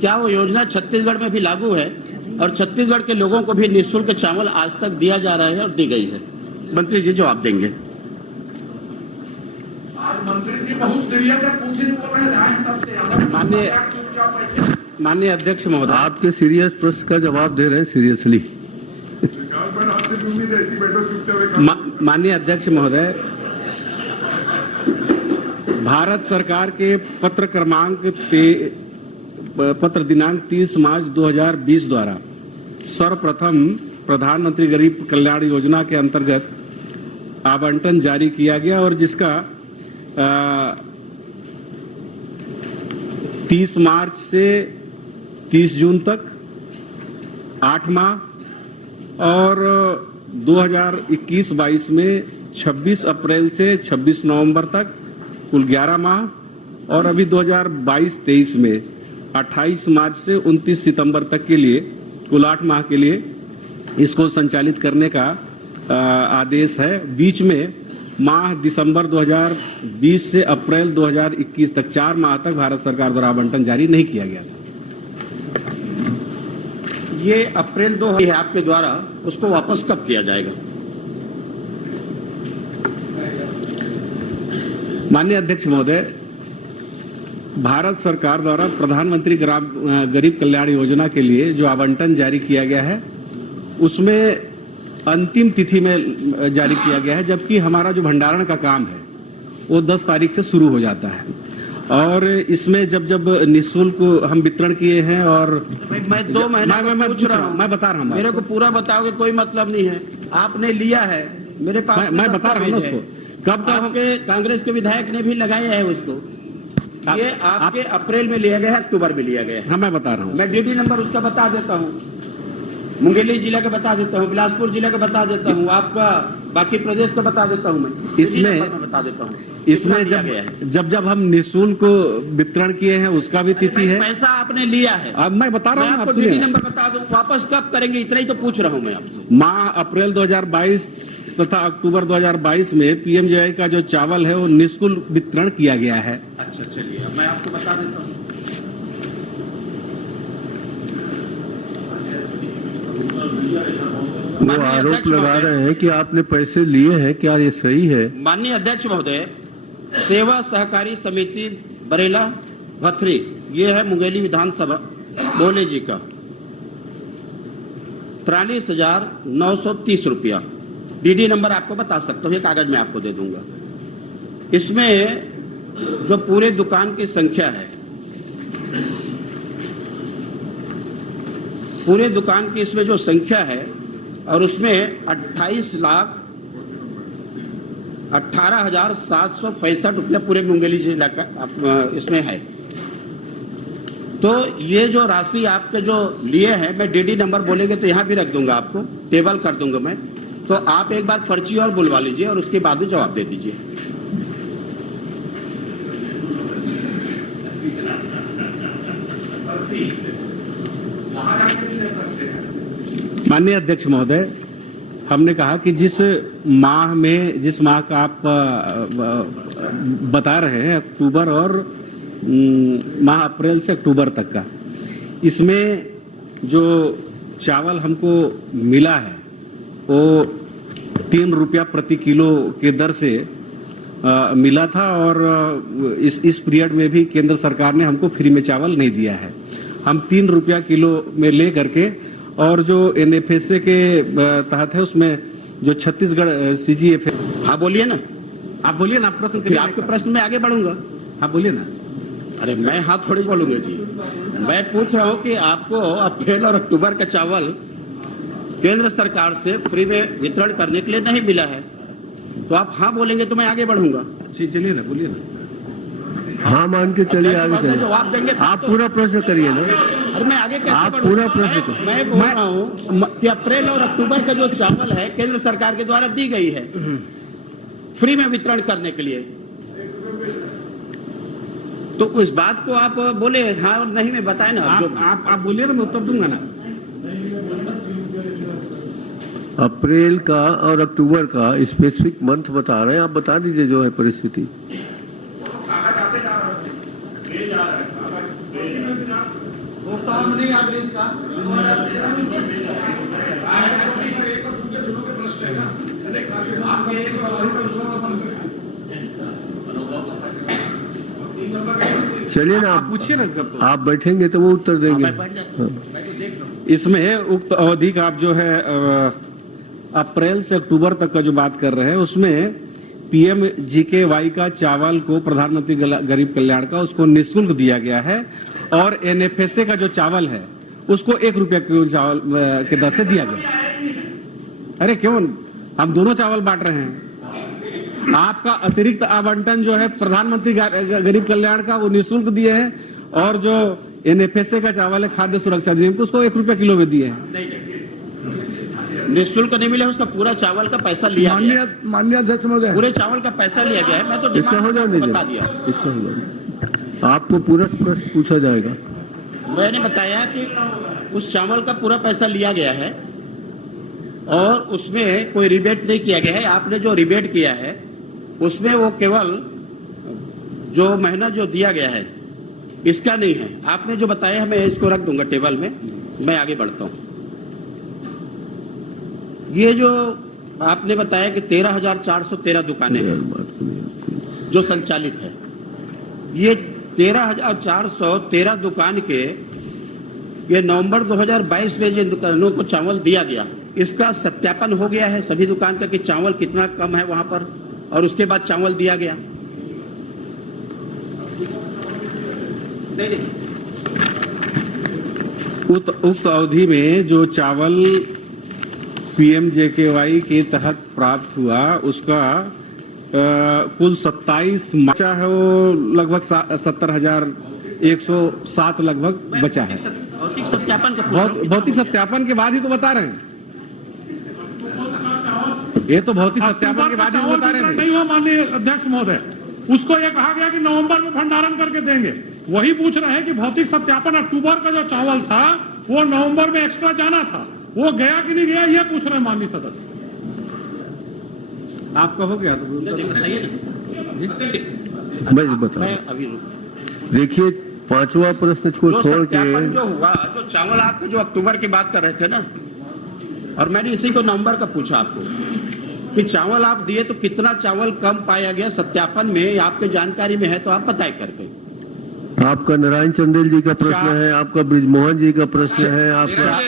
क्या वो योजना छत्तीसगढ़ में भी लागू है और छत्तीसगढ़ के लोगों को भी निःशुल्क चावल आज तक दिया जा रहा है और दी गई है? मंत्री जी जवाब देंगे। मंत्री जी बहुत सीरियस है, पूछ नहीं बोल रहे हैं। माननीय अध्यक्ष महोदय, आपके सीरियस प्रश्न का जवाब दे रहे हैं सीरियसली। माननीय अध्यक्ष महोदय, भारत सरकार के पत्र दिनांक 30 मार्च 2020 द्वारा सर्वप्रथम प्रधानमंत्री गरीब कल्याण योजना के अंतर्गत आवंटन जारी किया गया और जिसका 30 मार्च से 30 जून तक 8 माह और 2021-22 में 26 अप्रैल से 26 नवंबर तक कुल 11 माह और अभी 2022-23 में 28 मार्च से 29 सितंबर तक के लिए कुल 8 माह के लिए इसको संचालित करने का आदेश है। बीच में माह दिसंबर 2020 से अप्रैल 2021 तक 4 माह तक भारत सरकार द्वारा आवंटन जारी नहीं किया गया था। ये अप्रैल 2 है आपके द्वारा, उसको वापस कब किया जाएगा? माननीय अध्यक्ष महोदय, भारत सरकार द्वारा प्रधानमंत्री गरीब कल्याण योजना के लिए जो आवंटन जारी किया गया है उसमें अंतिम तिथि में जारी किया गया है, जबकि हमारा जो भंडारण का काम है वो 10 तारीख से शुरू हो जाता है और इसमें जब निःशुल्क हम वितरण किए हैं और मैं 2 महीने मैं बता रहा हूँ, मेरे को पूरा बताओगे कोई मतलब नहीं है। आपने लिया है, मेरे पास मैं बता रहा हूँ उसको कब आपके कांग्रेस के विधायक ने भी लगाया है उसको। ये आपके अप्रैल में लिया गया है, अक्टूबर में लिया गया है। हाँ, मैं बता रहा हूँ, मैं डीडी नंबर उसका बता देता हूँ, मुंगेली जिला का बता देता हूँ, बिलासपुर जिला का बता देता हूँ, आपका बाकी प्रदेश का बता देता हूँ। मैं इसमें बता देता हूँ, इसमें जब हम निःशुल्क वितरण किए हैं उसका भी तिथि है। पैसा आपने लिया है, अब मैं बता रहा हूँ, आपको डीडी नंबर बता दूं, वापस कब करेंगे इतना ही तो पूछ रहा हूँ मैं आपसे। माह अप्रैल 2022 तथा अक्टूबर 2022 में पीएमजीआई का जो चावल है वो निःशुल्क वितरण किया गया है। अच्छा चलिए, मैं आपको बता देता हूँ। वो आरोप लगा रहे हैं कि आपने पैसे लिए हैं, क्या ये सही है? माननीय अध्यक्ष महोदय, सेवा सहकारी समिति बरेला भथरी, ये है मुंगेली विधानसभा बोले जी का 43,930 रुपया। डीडी नंबर आपको बता सकता हूँ, ये कागज में आपको दे दूंगा। इसमें जो पूरे दुकान की संख्या है, पूरे दुकान की इसमें जो संख्या है और उसमें 28 लाख 18,765 पूरे मुंगेली जिला का इसमें है। तो ये जो राशि आपके जो लिए हैं, मैं डीडी नंबर बोलेंगे तो यहाँ भी रख दूंगा, आपको टेबल कर दूंगा मैं। तो आप एक बार पर्ची और बुलवा लीजिए और उसके बाद में जवाब दे दीजिए। माननीय अध्यक्ष महोदय, हमने कहा कि जिस माह का आप बता रहे हैं, अक्टूबर और माह अप्रैल से अक्टूबर तक का, इसमें जो चावल हमको मिला है वो 3 रुपया प्रति किलो के दर से मिला था। और इस पीरियड में भी केंद्र सरकार ने हमको फ्री में चावल नहीं दिया है। हम 3 रुपया किलो में ले करके, और जो एनएफएसए के तहत है उसमें जो छत्तीसगढ़ सीजीएफ। हाँ बोलिए ना, आप बोलिए ना, प्रश्न फिर आपके प्रश्न में आगे बढ़ूंगा। आप बोलिए ना। अरे मैं हाँ थोड़ी बोलूंगा जी, मैं पूछ रहा हूँ कि आपको अप्रैल और अक्टूबर का चावल केंद्र सरकार से फ्री में वितरण करने के लिए नहीं मिला है, तो आप हाँ बोलेंगे तो मैं आगे बढ़ूंगा। जी चलिए ना, बोलिए ना। हाँ मान के चलिए, आगे चलिए। जवाब देंगे आप पूरा प्रश्न करिए ना। अरे मैं आगे कैसे आप बढ़ूंगा? पूरा प्रश्न करिए। मैं बोल रहा हूँ कि अप्रैल और अक्टूबर का जो चावल है केंद्र सरकार के द्वारा दी गई है फ्री में वितरण करने के लिए, तो उस बात को आप बोले हाँ और नहीं में बताए ना। आप बोलिए ना, मैं उत्तर दूंगा ना। अप्रैल का और अक्टूबर का स्पेसिफिक मंथ बता रहे हैं, आप बता दीजिए जो है परिस्थिति। चलिए ना, आप पूछिए ना, आप बैठेंगे तो वो उत्तर देंगे। इसमें उक्त अवधि का आप जो है अप्रैल से अक्टूबर तक का जो बात कर रहे हैं, उसमें PMGKY का चावल को प्रधानमंत्री गरीब कल्याण का उसको निःशुल्क दिया गया है, और NFSA का जो चावल है उसको 1 रुपया किलो चावल के दर से दिया गया। अरे क्यों, हम दोनों चावल बांट रहे हैं। आपका अतिरिक्त आवंटन जो है प्रधानमंत्री गरीब कल्याण का वो निःशुल्क दिए हैं, और जो NFSA का चावल है खाद्य सुरक्षा अधिनियम को, उसको 1 रुपया किलो में दिए हैं। निःशुल्क नहीं मिला, उसका पूरा चावल का पैसा लिया गया। माननीय अध्यक्ष महोदय, पूरे चावल का पैसा लिया गया है। मैं तो इसका हो जाने बता दिया, इसका हो जाने, आपको पूरा प्रश्न पूछा जाएगा। मैंने बताया कि उस चावल का पूरा पैसा लिया गया है और उसमें कोई रिबेट नहीं किया गया है। आपने जो रिबेट किया है उसमें वो केवल जो महीना जो दिया गया है इसका नहीं है। आपने जो बताया मैं इसको रख दूंगा टेबल में, मैं आगे बढ़ता हूं। ये जो आपने बताया कि 13,413 दुकानें हैं जो संचालित है, ये 13,413 दुकान के ये नवंबर 2022 में जिन दुकानों को चावल दिया गया, इसका सत्यापन हो गया है सभी दुकान का कि चावल कितना कम है वहां पर, और उसके बाद चावल दिया गया। उक्त अवधि में जो चावल PMJKY के तहत प्राप्त हुआ उसका कुल 27 बचा है, वो लगभग 70,107 लगभग बचा है। भौतिक सत्यापन का भौतिक सत्यापन के बाद ही तो बता रहे हैं, ये तो भौतिक सत्यापन के बाद ही तो बता रहे हैं। नहीं हुआ माननीय अध्यक्ष महोदय, उसको ये कहा गया कि नवंबर में भंडारण करके देंगे। वही पूछ रहे हैं कि भौतिक सत्यापन अक्टूबर का जो चावल था वो नवंबर में एक्स्ट्रा जाना था, वो गया कि नहीं गया, ये पूछ रहे हैं माननीय सदस्य। आपका हो गया तो बताइए। देखिए, 5वां प्रश्न को छोड़ के जो हुआ, जो चावल आपके जो अक्टूबर की बात कर रहे थे ना, और मैंने इसी को नवंबर का पूछा आपको कि चावल आप दिए तो कितना चावल कम पाया गया सत्यापन में, आपके जानकारी में है तो आप बताए करके। आपका नारायण चंदेल जी का प्रश्न है, आपका ब्रिजमोहन जी का प्रश्न है, आपका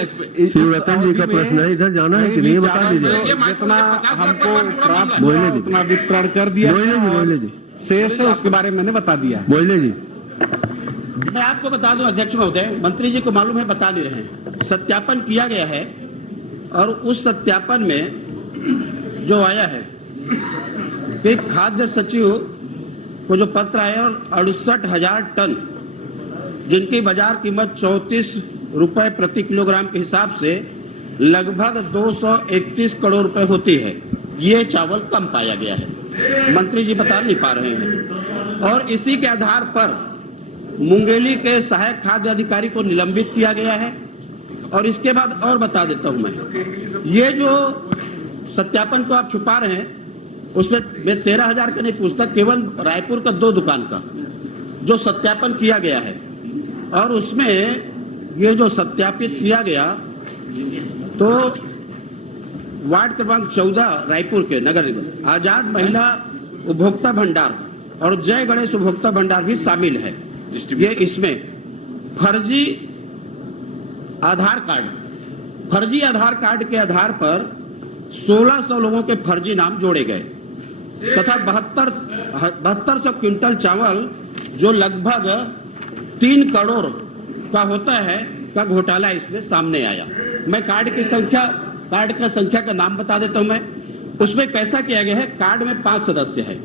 शिवरतन जी का प्रश्न है। इधर जाना है कि नहीं, बता दीजिए। जितना हमको प्राप्त हुआ उतना वितरण कर दिया, बोले जी शेष है उसके बारे में मैंने बता दिया। बोले जी, मैं आपको बता दूं अध्यक्ष महोदय, मंत्री जी को मालूम है, बता नहीं रहे हैं। सत्यापन किया गया है और उस सत्यापन में जो आया है कि खाद्य सचिव को जो पत्र आया 68,000 टन, जिनकी बाजार कीमत 34 रुपए प्रति किलोग्राम के हिसाब से लगभग 231 करोड़ रुपए होती है, ये चावल कम पाया गया है। मंत्री जी बता नहीं पा रहे हैं। और इसी के आधार पर मुंगेली के सहायक खाद्य अधिकारी को निलंबित किया गया है। और इसके बाद और बता देता हूं मैं, ये जो सत्यापन को आप छुपा रहे हैं, उसमें मैं 13,000 का नहीं पूछता, केवल रायपुर का 2 दुकान का जो सत्यापन किया गया है। और उसमें ये जो सत्यापित किया गया, तो वार्ड क्रमांक 14 रायपुर के नगर निगम आजाद महिला उपभोक्ता भंडार और जय गणेश उपभोक्ता भंडार भी शामिल है। ये इसमें फर्जी आधार कार्ड के आधार पर 1600 लोगों के फर्जी नाम जोड़े गए तथा 7200 क्विंटल चावल जो लगभग 3 करोड़ का होता है का घोटाला इसमें सामने आया। मैं कार्ड का संख्या का नाम बता देता हूं मैं। उसमें कैसा किया गया है, कार्ड में 5 सदस्य है,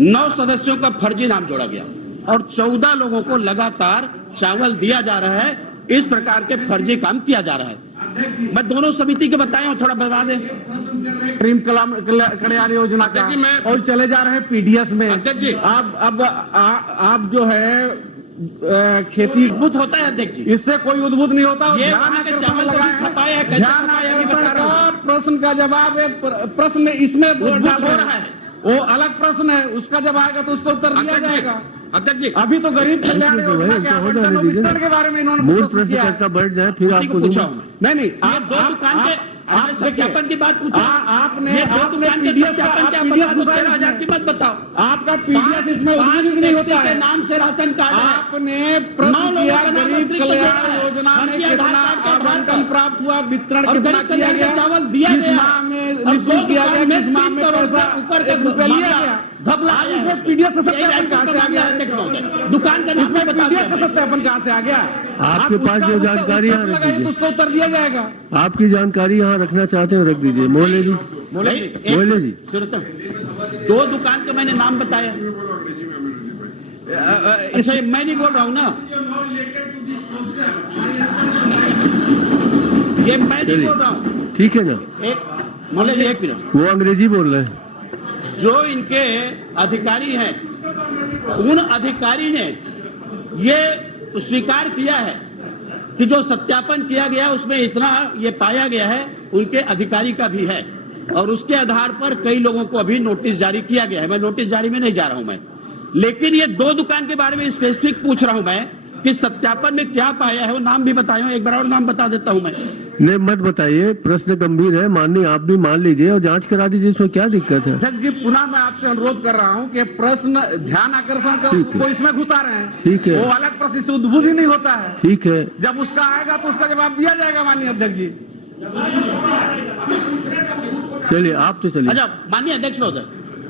9 सदस्यों का फर्जी नाम जोड़ा गया और 14 लोगों को लगातार चावल दिया जा रहा है। इस प्रकार के फर्जी काम किया जा रहा है। मैं दोनों समिति के बताया हूं, थोड़ा बता दें। गरीब कल्याण योजना का और चले जा रहे हैं पीडीएस में। आप जो है खेती उद्भुत होता है अध्यक्ष जी, इससे कोई उद्भुत नहीं होता। ये प्रश्न का जवाब है, प्रश्न इसमें हो रहा है, वो अलग प्रश्न है, उसका जब आएगा तो उसका उत्तर दिया जाएगा। अध्यक्ष जी अभी तो गरीब कल्याण योजना के आवंटन और वितरण के बारे में इन्होंने मूल प्रश्न बढ़ जाए, फिर आपको पूछा नहीं आप 2 दुकान के सत्यापन की बात पूछा। आपने पीडीएस की मत बताओ। आपका पीडीएस इसमें उल्लेख नहीं होता है। नाम से राशन कार्ड आपने प्रश्न किया गरीब कल्याण योजना में कितना आवंटन प्राप्त हुआ, वितरण कितना किया गया, चावल दिया किस माह में निःशुल्क किया गया, किस माह में पैसा ऊपर ₹1 लिया गया। आज इसमें पीडीएस का सत्यापन कहाँ से आ गया? दुकान का इसमें पीडीएस का सत्यापन कहाँ से आ गया? आपके पास जो जानकारी है रख दीजिए, उसका उत्तर दिया जाएगा। आपकी जानकारी यहाँ रखना चाहते हैं रख दीजिए। मोहल्ले जी सिर्फ 2 दुकान का मैंने नाम बताया। अच्छा मैं नहीं बोल रहा हूँ ना, ये मैं नहीं बोल रहा हूँ। ठीक है ना, एक मिनट, वो अंग्रेजी बोल रहे हैं। जो इनके अधिकारी हैं, उन अधिकारी ने ये स्वीकार किया है कि जो सत्यापन किया गया उसमें इतना ये पाया गया है, उनके अधिकारी का भी है। और उसके आधार पर कई लोगों को अभी नोटिस जारी किया गया है। मैं नोटिस जारी में नहीं जा रहा हूं मैं, लेकिन ये 2 दुकान के बारे में स्पेसिफिक पूछ रहा हूं मैं कि सत्यापन में क्या पाया है, वो नाम भी बताया। एक बार और नाम बता देता हूं मैं। नहीं मत बताइए, प्रश्न गंभीर है, माननीय आप भी मान लीजिए और जांच करा दीजिए, इसमें क्या दिक्कत है? अध्यक्ष जी पुनः मैं आपसे अनुरोध कर रहा हूं कि प्रश्न ध्यान आकर्षण को इसमें घुसा रहे हैं। ठीक है, वो अलग प्रश्न से उद्भूत ही नहीं होता है। ठीक है, जब उसका आएगा तो उसका जवाब दिया जाएगा माननीय अध्यक्ष जी। चलिए आप तो चलिए। अच्छा माननीय अध्यक्ष महोदय,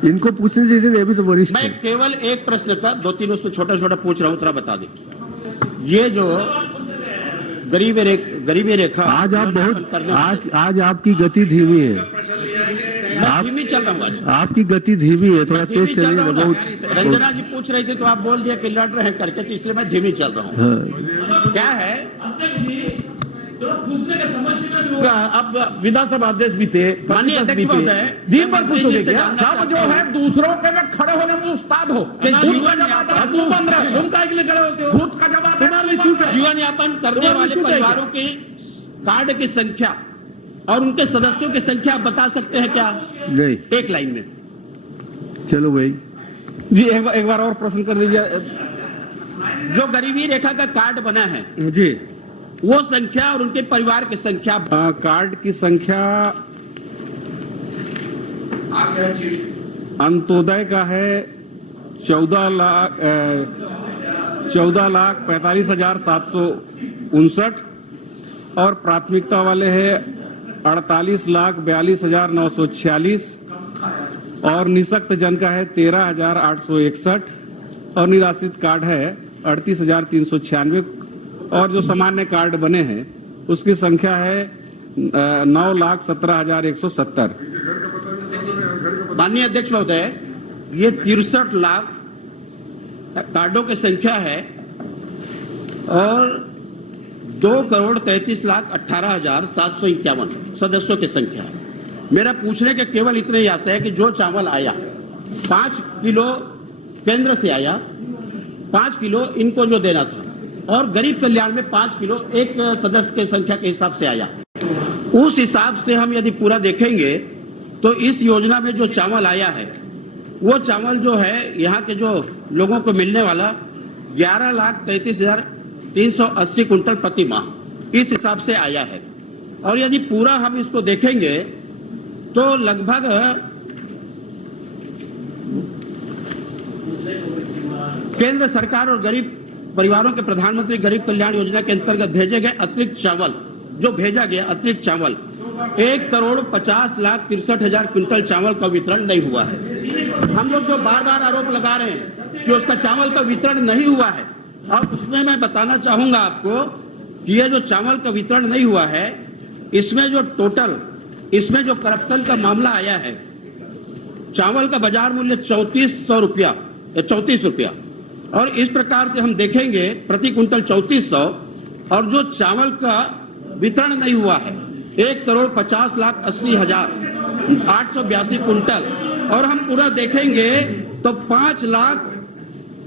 इनको पूछने दीजिए, अभी तो वरिष्ठ। मैं केवल एक प्रश्न का 2-3 उसमें छोटा पूछ रहा हूँ, थोड़ा बता दें। ये जो गरीबी रेखा आज आप बहुत आज आपकी गति धीमी है। मैं धीमी चल रहा हूँ, आपकी गति धीमी है, थोड़ा तेज चलिए। बहुत रंजना जी पूछ रही थी तो आप बोल दिया कि लड़ रहे हैं करके, तो इसलिए मैं धीमी चल रहा हूँ। हाँ। क्या है, अब विधानसभा अध्यक्ष भी थे, माननीय अध्यक्ष महोदय, दिन भर पूछोगे क्या? सब जो है दूसरों के में खड़े होने में उस्ताद हो। जीवन यापन करने वाले परिवारों के कार्ड की संख्या और उनके सदस्यों की संख्या बता सकते हैं क्या? नहीं, एक लाइन में। चलो भाई जी एक बार और प्रश्न कर दीजिए। जो गरीबी रेखा का कार्ड बना है जी, वो संख्या और उनके परिवार की संख्या। कार्ड की संख्या अंत्योदय का है 14,45,759 और प्राथमिकता वाले है 48,42,946 और निःशक्त जन का है 13,861 और निराश्रित कार्ड है 38,396 और जो सामान्य कार्ड बने हैं उसकी संख्या है 9,17,170। माननीय अध्यक्ष महोदय, ये 63 लाख कार्डों की संख्या है और 2,33,18,751 सदस्यों की संख्या है। मेरा पूछने के केवल इतने ही आशा है कि जो चावल आया 5 किलो केंद्र से आया, 5 किलो इनको जो देना था, और गरीब कल्याण में 5 किलो एक सदस्य की संख्या के हिसाब से आया। उस हिसाब से हम यदि पूरा देखेंगे तो इस योजना में जो चावल आया है वो चावल जो है यहाँ के जो लोगों को मिलने वाला 11,33,380 कुंटल प्रति माह इस हिसाब से आया है। और यदि पूरा हम इसको देखेंगे तो लगभग केंद्र सरकार और गरीब परिवारों के प्रधानमंत्री गरीब कल्याण योजना के अंतर्गत भेजे गए अतिरिक्त चावल, जो भेजा गया अतिरिक्त चावल 1,50,63,000 क्विंटल चावल का वितरण नहीं हुआ है। हम लोग जो बार बार आरोप लगा रहे हैं कि उसका चावल का वितरण नहीं हुआ है, और उसमें मैं बताना चाहूंगा आपको कि ये जो चावल का वितरण नहीं हुआ है, इसमें जो टोटल इसमें जो करप्शन का मामला आया है, चावल का बाजार मूल्य 3400 रुपया, 34 रुपया, और इस प्रकार से हम देखेंगे प्रति कुंटल 3400, और जो चावल का वितरण नहीं हुआ है 1,50,80,882 कुंटल, और हम पूरा देखेंगे तो 5 लाख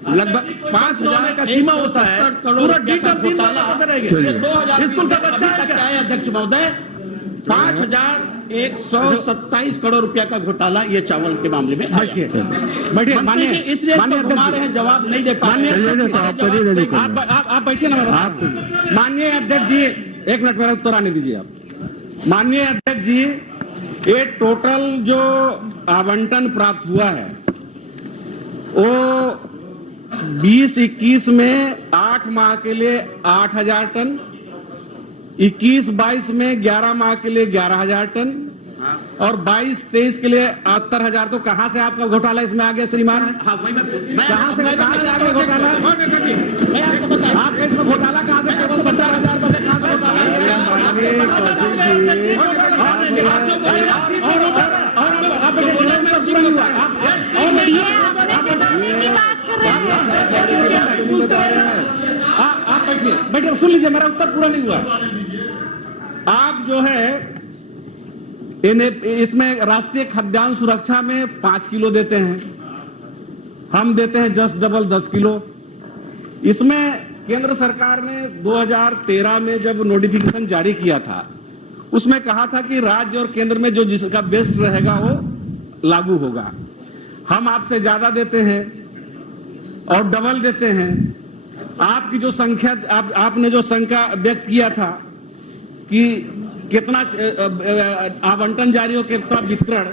लगभग 5,170 करोड़ रुपए का घोटाला 2020 है अध्यक्ष महोदय। 5,127 करोड़ रुपया का घोटाला ये चावल के मामले में बैठिए माननीय इसलिए घुमा रहे हैं, जवाब नहीं दे पा रहे। आप बैठिए ना, माननीय अध्यक्ष जी 1 मिनट मेरा उत्तर आने दीजिए आप। माननीय अध्यक्ष जी, ये टोटल जो आवंटन प्राप्त हुआ है वो 20-21 में 8 माह के लिए 8,000 टन, 21-22 में 11 माह के लिए 11,000 टन, और 22-23 के लिए 78,000। तो कहां से आपका घोटाला इसमें आ गया श्रीमान? कहां से आ गया घोटाला? आपका इसमें घोटाला कहां से? केवल 70,000 बजे कहां से घोटाला? आप बैठिए, सुन लीजिए, मेरा उत्तर पूरा नहीं हुआ। आप जो है इसमें राष्ट्रीय खाद्यान्न सुरक्षा में 5 किलो देते हैं, हम देते हैं जस्ट डबल 10 किलो। इसमें केंद्र सरकार ने 2013 में जब नोटिफिकेशन जारी किया था, उसमें कहा था कि राज्य और केंद्र में जो जिसका बेस्ट रहेगा वो लागू होगा। हम आपसे ज्यादा देते हैं और डबल देते हैं। आपकी जो संख्या आपने जो शंका व्यक्त किया था कि कितना आवंटन जारी हो, कितना वितरण,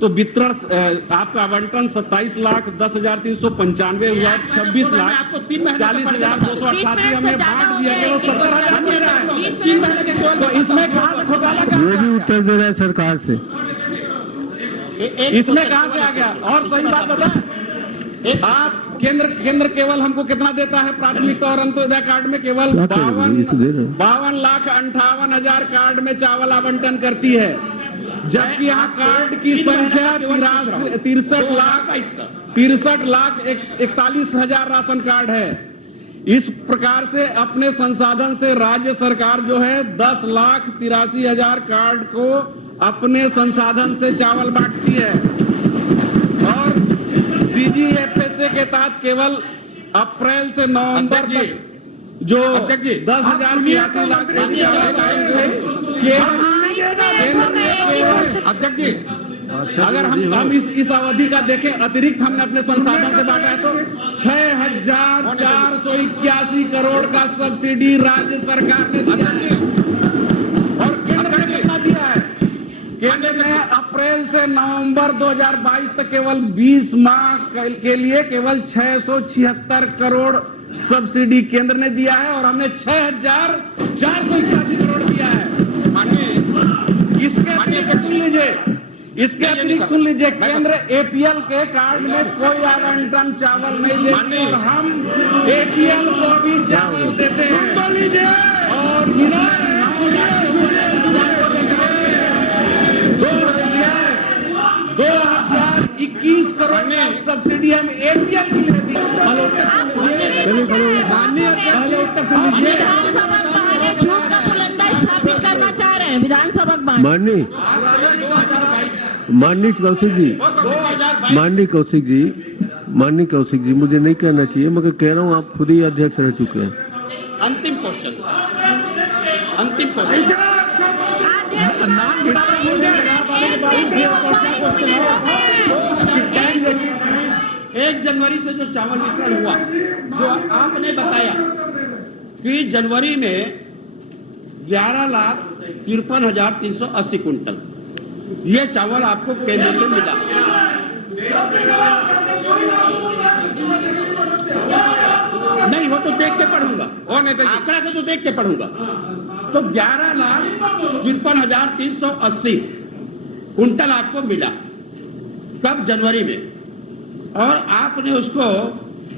तो वितरण आपका आवंटन 27,10,395 हुआ, 26,40,288 हमें बांट दिया गया, 70,000 मिल रहा है। तो इसमें कहां से घोटाला? ये भी उत्तर दे रहा है सरकार से। इसमें कहां से आ गया? और सही बात बताएं, आप केंद्र केवल हमको कितना देता है प्राथमिकता और अंत्योदय कार्ड में? केवल 52,58,000 कार्ड में चावल आवंटन करती है, जबकि यहाँ कार्ड की संख्या 63,41,000 राशन कार्ड है। इस प्रकार से अपने संसाधन से राज्य सरकार जो है 10,83,000 कार्ड को अपने संसाधन से चावल बांटती है, और CGFSA के तहत केवल अप्रैल से नवंबर तक जो 10,082 लाख अध्यक्ष जी, अगर हम इस अवधि का देखें, अतिरिक्त हमने अपने संसाधन से बांटा है तो 6,481 करोड़ का सब्सिडी राज्य सरकार ने दिया है। और केंद्र ने कितना दिया है? केंद्र ने अप्रैल से नवंबर 2022 तक केवल 20 माह के लिए केवल 676 करोड़ सब्सिडी केंद्र ने दिया है, और हमने 6,481 करोड़ दिया है। इसके अतिरिक्त सुन लीजिए, केंद्र APL के कार्ड में कोई आवंटन चावल नहीं देते, और हम APL को भी चावल देते हैं। और 2021 करोड़ का सब्सिडी हम एपीएल के लिए दी। विधानसभा के बहाने झूठ का पुलंदा स्थापित करना चाह रहे हैं विधानसभा के बहाने। माननीय कौशिक जी, मुझे नहीं कहना चाहिए मगर कह रहा हूँ आप खुद ही अध्यक्ष रह चुके हैं। अंतिम क्वेश्चन एक जनवरी से जो चावल वितरण हुआ, जो आपने बताया कि जनवरी में 11,53,380 कुंटल ये चावल आपको केंद्र से मिला। नहीं, वो तो देख के पढ़ूंगा, आंकड़ा को तो देख के पढ़ूंगा। तो 11,53,380 कुंटल आपको मिला कब? जनवरी में। और आपने उसको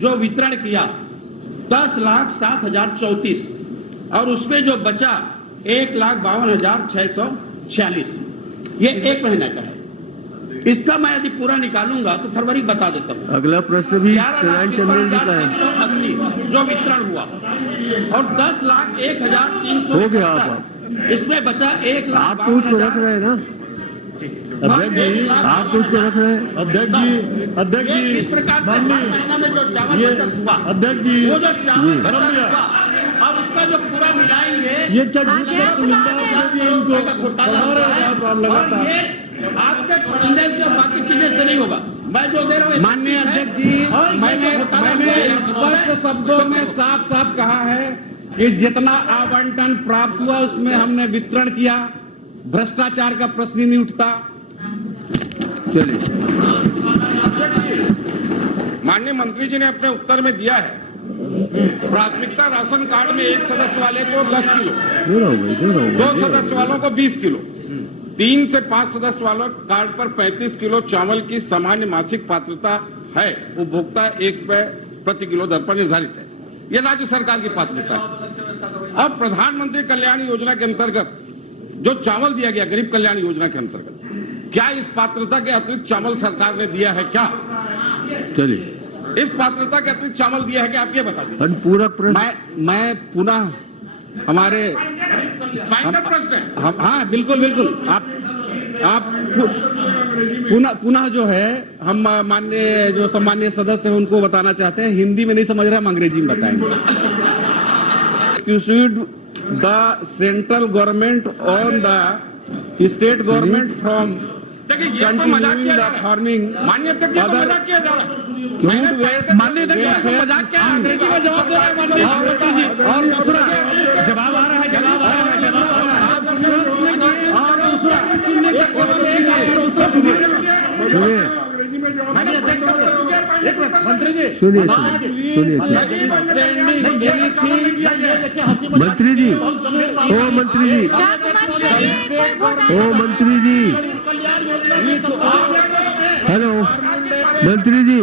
जो वितरण किया 10,07,034 और उसमें जो बचा 1,52,646, ये एक महीने का है। इसका मैं यदि पूरा निकालूंगा तो फरवरी बता देता हूँ। अगला प्रश्न भी नारायण चंद्रन जी का है। 11,80 जो वितरण हुआ और 10,01,300 हो गया। आप इसमें बचा 1,00,000। आप तो उसको रख रहे हैं ना अध्यक्ष जी, आप तो उसको रख रहे हैं अध्यक्ष जी। इस प्रकार से महीना में जो चावल बचत हुआ, अध्यक्ष जी, वो जो चावल बचत हुआ, अब उसका जो पूरा मिलाएंगे ये क्या घोटाला लगातार आपके पढ़ने से बाकी चीजें से नहीं होगा। मैं जो दे रहा हूँ माननीय अध्यक्ष जी, मैंने स्पष्ट शब्दों में साफ साफ कहा है कि जितना आवंटन प्राप्त हुआ उसमें हमने वितरण किया, भ्रष्टाचार का प्रश्न ही नहीं उठता। चलिए, माननीय मंत्री जी ने अपने उत्तर में दिया है प्राथमिकता राशन कार्ड में एक सदस्य वाले को 10 किलो, 2 सदस्य वालों को 20 किलो, 3 से 5 सदस्य वालों कार्ड पर 35 किलो चावल की सामान्य मासिक पात्रता है। उपभोक्ता 1 रुपए प्रति किलो दर पर निर्धारित है। ये राज्य सरकार की पात्रता है। अब प्रधानमंत्री कल्याण योजना के अंतर्गत जो चावल दिया गया गरीब कल्याण योजना के अंतर्गत, क्या इस पात्रता के अतिरिक्त चावल सरकार ने दिया है? क्या चलिए, इस पात्रता के अतिरिक्त चावल दिया है कि आप ये बताइए। अनुपूरक प्रश्न। मैं पुनः हमारे प्रश्न है। हाँ बिल्कुल बिल्कुल, आप पुनः जो है हम माननीय जो सम्माननीय सदस्य हैं उनको बताना चाहते हैं। हिंदी में नहीं समझ रहे, हम अंग्रेजी में बताएंगे। The central government on the state government from continuing the farming माननीय अध्यक्ष जी, मजाक किया जा रहा है। food waste, माननीय अध्यक्ष मजाक क्या अंग्रेजी में जवाब दे रहे हैं माननीय और दूसरा जवाब आ रहा है। मंत्री जी सुनिए मंत्री जी, ओ मंत्री जी, हेलो मंत्री जी,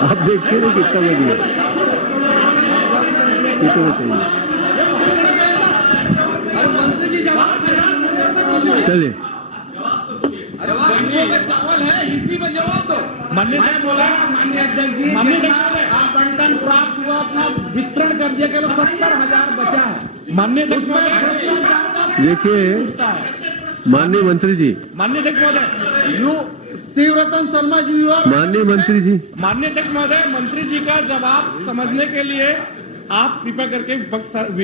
आप देखिए ना कितना बढ़िया, कितना चाहिए। चलिए, चावल है, हिंदी में जवाब दो। माननीय बोला, माननीय अध्यक्ष जी, आवंटन प्राप्त हुआ, अपना वितरण कर दिया, केवल 70,000 बचा है। माननीय देखिए, माननीय मंत्री जी, माननीय अध्यक्ष महोदय, शिवरतन शर्मा जी, माननीय मंत्री जी, माननीय अध्यक्ष महोदय, मंत्री जी का जवाब समझने के लिए आप कृपा करके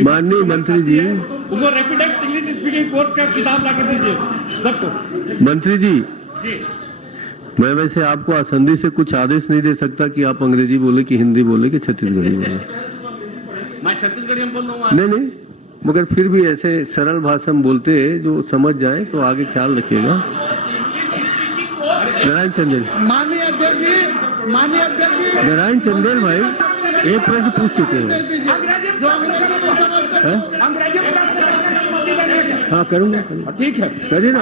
माननीय मंत्री जी, उनको रैपिडेक्स इंग्लिश स्पीकिंग कोर्स का किताब ला कर दीजिए सबको। मंत्री जी, मैं वैसे आपको आसंदी से कुछ आदेश नहीं दे सकता कि आप अंग्रेजी बोले कि हिंदी बोले कि छत्तीसगढ़ी बोले। मैं छत्तीसगढ़ी हम बोल दूंगा। नहीं, मगर फिर भी ऐसे सरल भाषा में बोलते जो समझ जाए तो आगे ख्याल रखिएगा। नारायण चंदेल, माननीय अध्यक्ष जी, नारायण चंदेल भाई एक प्रश्न पूछ चुके हैं। जो अंग्रेजी नहीं समझते हैं? अंग्रेजी हाँ करूँगा, ठीक है। करिए ना।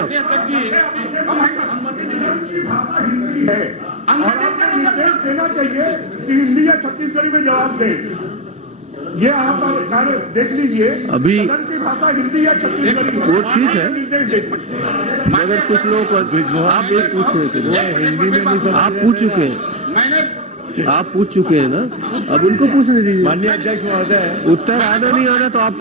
है और आपको निर्देश देना चाहिए कि हिंदी या छत्तीसगढ़ी में जवाब दें। ये आप देख लीजिए, अभी सदन की भाषा हिंदी या छत्तीसगढ़ी है। वो ठीक है, निर्देश दें। मगर कुछ लोगों को आप एक पूछ रहे थे, हिंदी में नहीं समझ आप पूछ चुके हैं, आप पूछ चुके हैं ना, अब उनको पूछने दीजिए। माननीय अध्यक्ष महोदय, उत्तर आना नहीं आना तो आप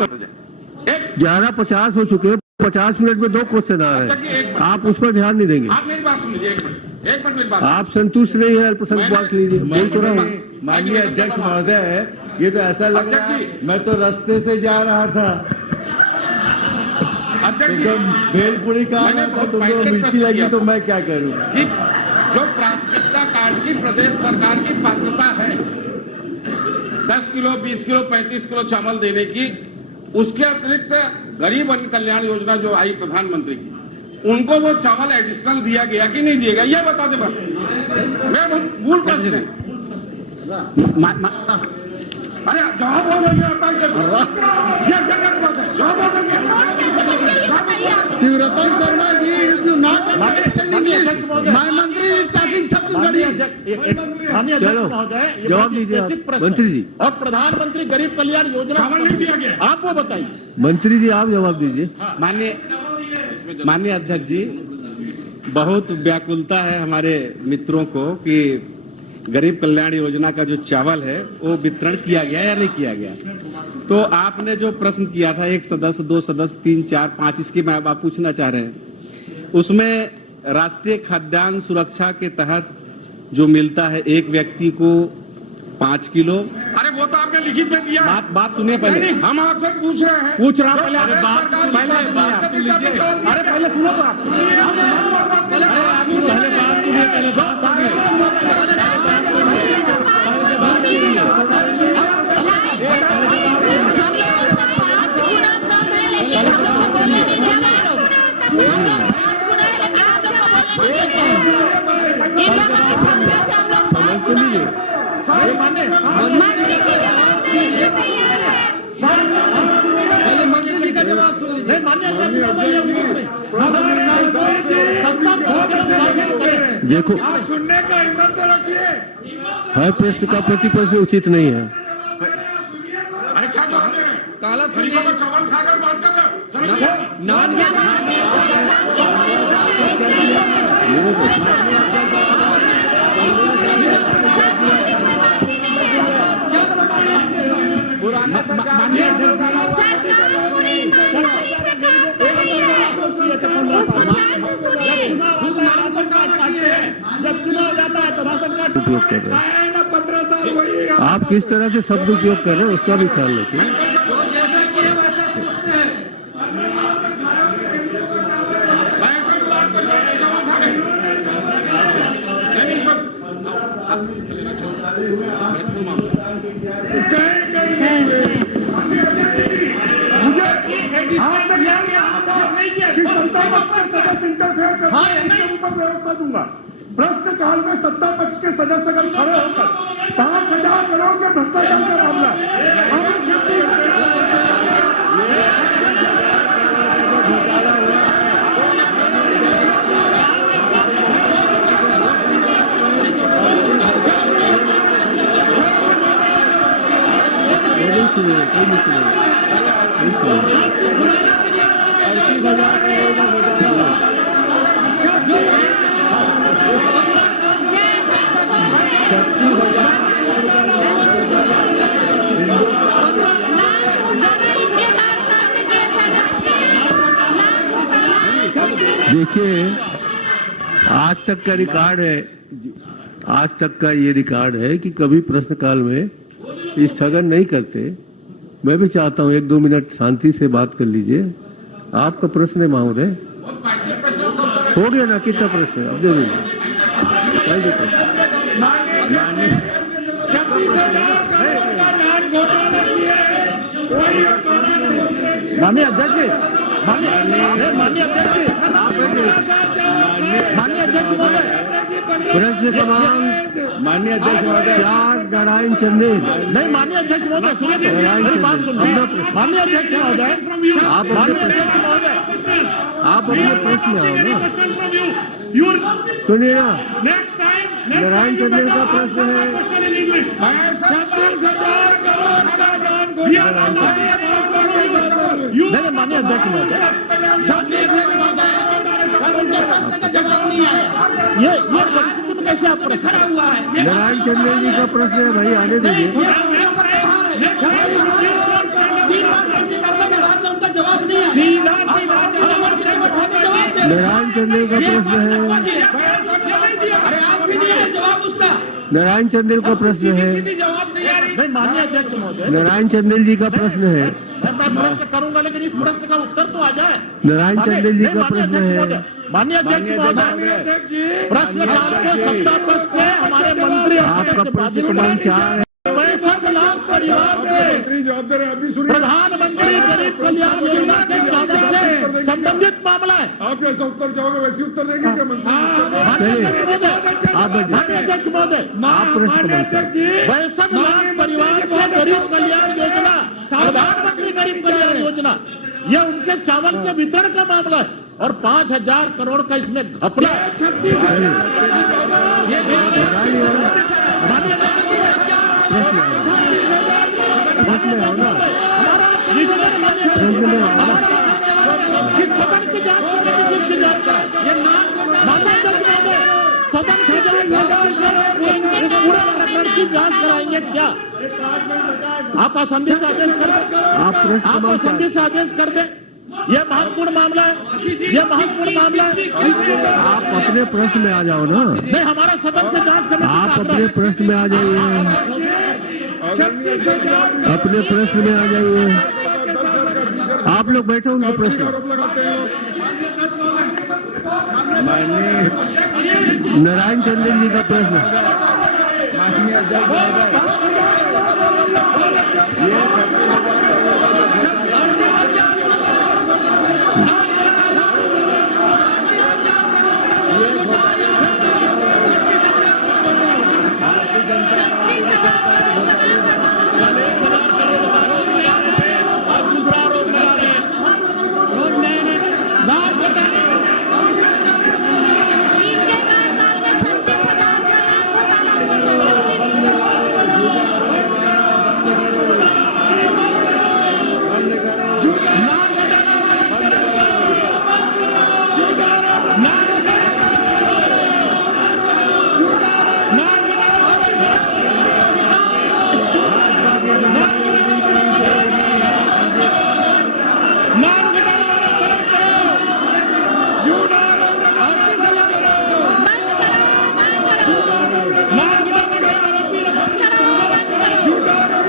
11:50 हो चुके हैं, 50 मिनट में 2 क्वेश्चन आ रहे हैं, आप उस पर ध्यान नहीं देंगे। आप मेरी बात सुन लीजिए, एक मिनट मेरी बात। आप संतुष्ट नहीं है अल्पसंख्यक लीजिए, बोल तो रहा हूँ। माननीय अध्यक्ष महोदय, ये तो ऐसा लग रहा है मैं तो रास्ते से जा रहा था, एकदम भेलपुरी का तुमको मिर्ची लगी तो मैं क्या करूँ। जो प्राथमिकता कार्ड की प्रदेश सरकार की पात्रता है 10 किलो, 20 किलो, 35 किलो चावल देने की, उसके अतिरिक्त गरीब अन्न कल्याण योजना जो आई प्रधानमंत्री की, उनको वो चावल एडिशनल दिया गया कि नहीं दिया गया, ये बता दे बस। मैं मूल प्रश्न है। अरे जवाब हो गया, जवाब हो गया। Shivratan Sharma ji is not English, my मंत्री टॉकिंग छत्तीसगढ़ी। चलो जवाब दीजिए मंत्री जी। और प्रधानमंत्री गरीब कल्याण योजना नहीं दिया गया, आप वो बताइए। मंत्री जी आप जवाब दीजिए। माननीय अध्यक्ष जी, बहुत व्याकुलता है हमारे मित्रों को कि गरीब कल्याण योजना का जो चावल है वो वितरण किया गया या नहीं किया गया। तो आपने जो प्रश्न किया था 1 सदस्य, 2 सदस्य, 3, 4, 5, इसकी मैं आप पूछना चाह रहे हैं, उसमें राष्ट्रीय खाद्यान्न सुरक्षा के तहत जो मिलता है एक व्यक्ति को 5 किलो। अरे वो तो आपने लिखित में दिया। बात सुनिए पहले, हम आपसे पूछ रहे हैं, पूछ रहा पहले आप बात पहले अरे पहले सुनो तो आप पहले बात सुनिए, पहले बात सुनिए। पहले मंत्री जी का जवाब सुन लीजिए। देखो सुनने का हिम्मत तो रखिए। हर प्रश्न का प्रतिप्रश्न उचित नहीं है। अरे क्या करते हैं, काला गरीबों को चावल खाकर बात कर रहे जब चुनाव जाता है तो राशन कार्ड उपयोग कर रहे हैं, 15 साल आप किस तरह से शब्द उपयोग कर रहे हैं उसका भी ख्याल रखिए। सदस्य इंटरफेयर कर ऊपर व्यवस्था दूंगा। प्रश्नकाल में सत्ता पक्ष के सदस्य अगर खड़े होकर 5,000 करोड़ के भ्रष्टाचार का मामला देखिए आज तक का रिकॉर्ड है, आज तक का ये रिकॉर्ड है कि कभी प्रश्नकाल में स्थगन नहीं करते। मैं भी चाहता हूँ 1-2 मिनट शांति से बात कर लीजिए। आपका प्रश्न है महोदय, हो गया ना? कितना प्रश्न है? अब दे दीजिए। माननीय अध्यक्ष माननीय अध्यक्ष जी, माननीय अध्यक्ष महोदय, प्रश्न क्रमांक माननीय अध्यक्ष महोदय, नारायण चंदेल। नहीं माननीय अध्यक्ष महोदय सुनिए, मेरी बात सुनिए। माननीय अध्यक्ष महोदय, माननीय अध्यक्ष महोदय, आप अपने प्रश्न में आओ ना, सुनिए ना। नारायण चंदेल का प्रश्न है, नहीं माननीय अध्यक्ष महोदय, ये परिस्थिति कैसे आप खड़ा हुआ है? नारायण चंदेल जी का प्रश्न है भाई, आने दीजिए। नारायण चंदेल का प्रश्न है, नारायण चंदेल का प्रश्न है, नहीं माननीय अध्यक्ष महोदय, नारायण चंदेल जी का प्रश्न है, मैं प्रश्न करूंगा लेकिन इस प्रश्न का उत्तर तो आ जाए। नारायण चंदेल जी का प्रश्न है। माननीय अध्यक्ष महोदय, प्रश्न काल के सत्ता पक्ष के हमारे मंत्री आपका प्रश्न क्रमांक 4 है। 65 लाख परिवार के प्रधानमंत्री गरीब कल्याण योजना के चावल से संबंधित मामला है। आप जैसा उत्तर चाहोगे वैसे उत्तर देंगे क्या मंत्री? माननीय अध्यक्ष महोदय, आप प्रश्न क्रमांक 65 लाख परिवार के गरीब कल्याण योजना, प्रधानमंत्री गरीब कल्याण योजना, ये उनके चावल के वितरण का मामला है और 5,000 करोड़ का इसमें घपला है। जांच कराएंगे क्या? आप असंदेश आदेश कर दें, आप असंदेश आदेश कर दें। ये महत्वपूर्ण मामला है, ये महत्वपूर्ण मामला है। आप अपने प्रश्न में आ जाओ ना। नहीं, हमारा सदन से जांच करना। आप अपने प्रश्न में आ जाइए, अपने प्रश्न में आ जाइए। आप लोग बैठो, उनका प्रश्न। नारायण चंदेल जी का प्रश्न। माननीय अध्यक्ष महोदय,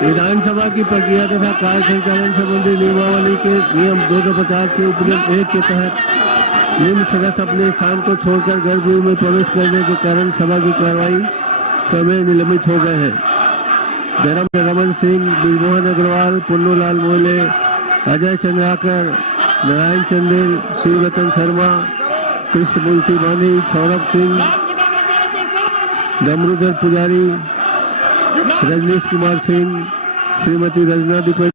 विधानसभा की प्रक्रिया तथा कार्य संचालन संबंधी नियमावली के नियम 250 के उपनियम 1 के तहत निम्न सदस्य अपने स्थान को छोड़कर गर्भगृह में प्रवेश करने के कारण सभा की कार्रवाई समय निलंबित हो गए हैं। रमन सिंह, ब्रिजमोहन अग्रवाल, पुन्नूलाल मोहले, अजय चंद्राकर, नारायण चंदेल, शिवरतन शर्मा, कृष्णमूर्ति मानी, सौरभ सिंह, दमरुदर पुजारी, रजनीश कुमार सिंह, श्रीमती रजना दीपक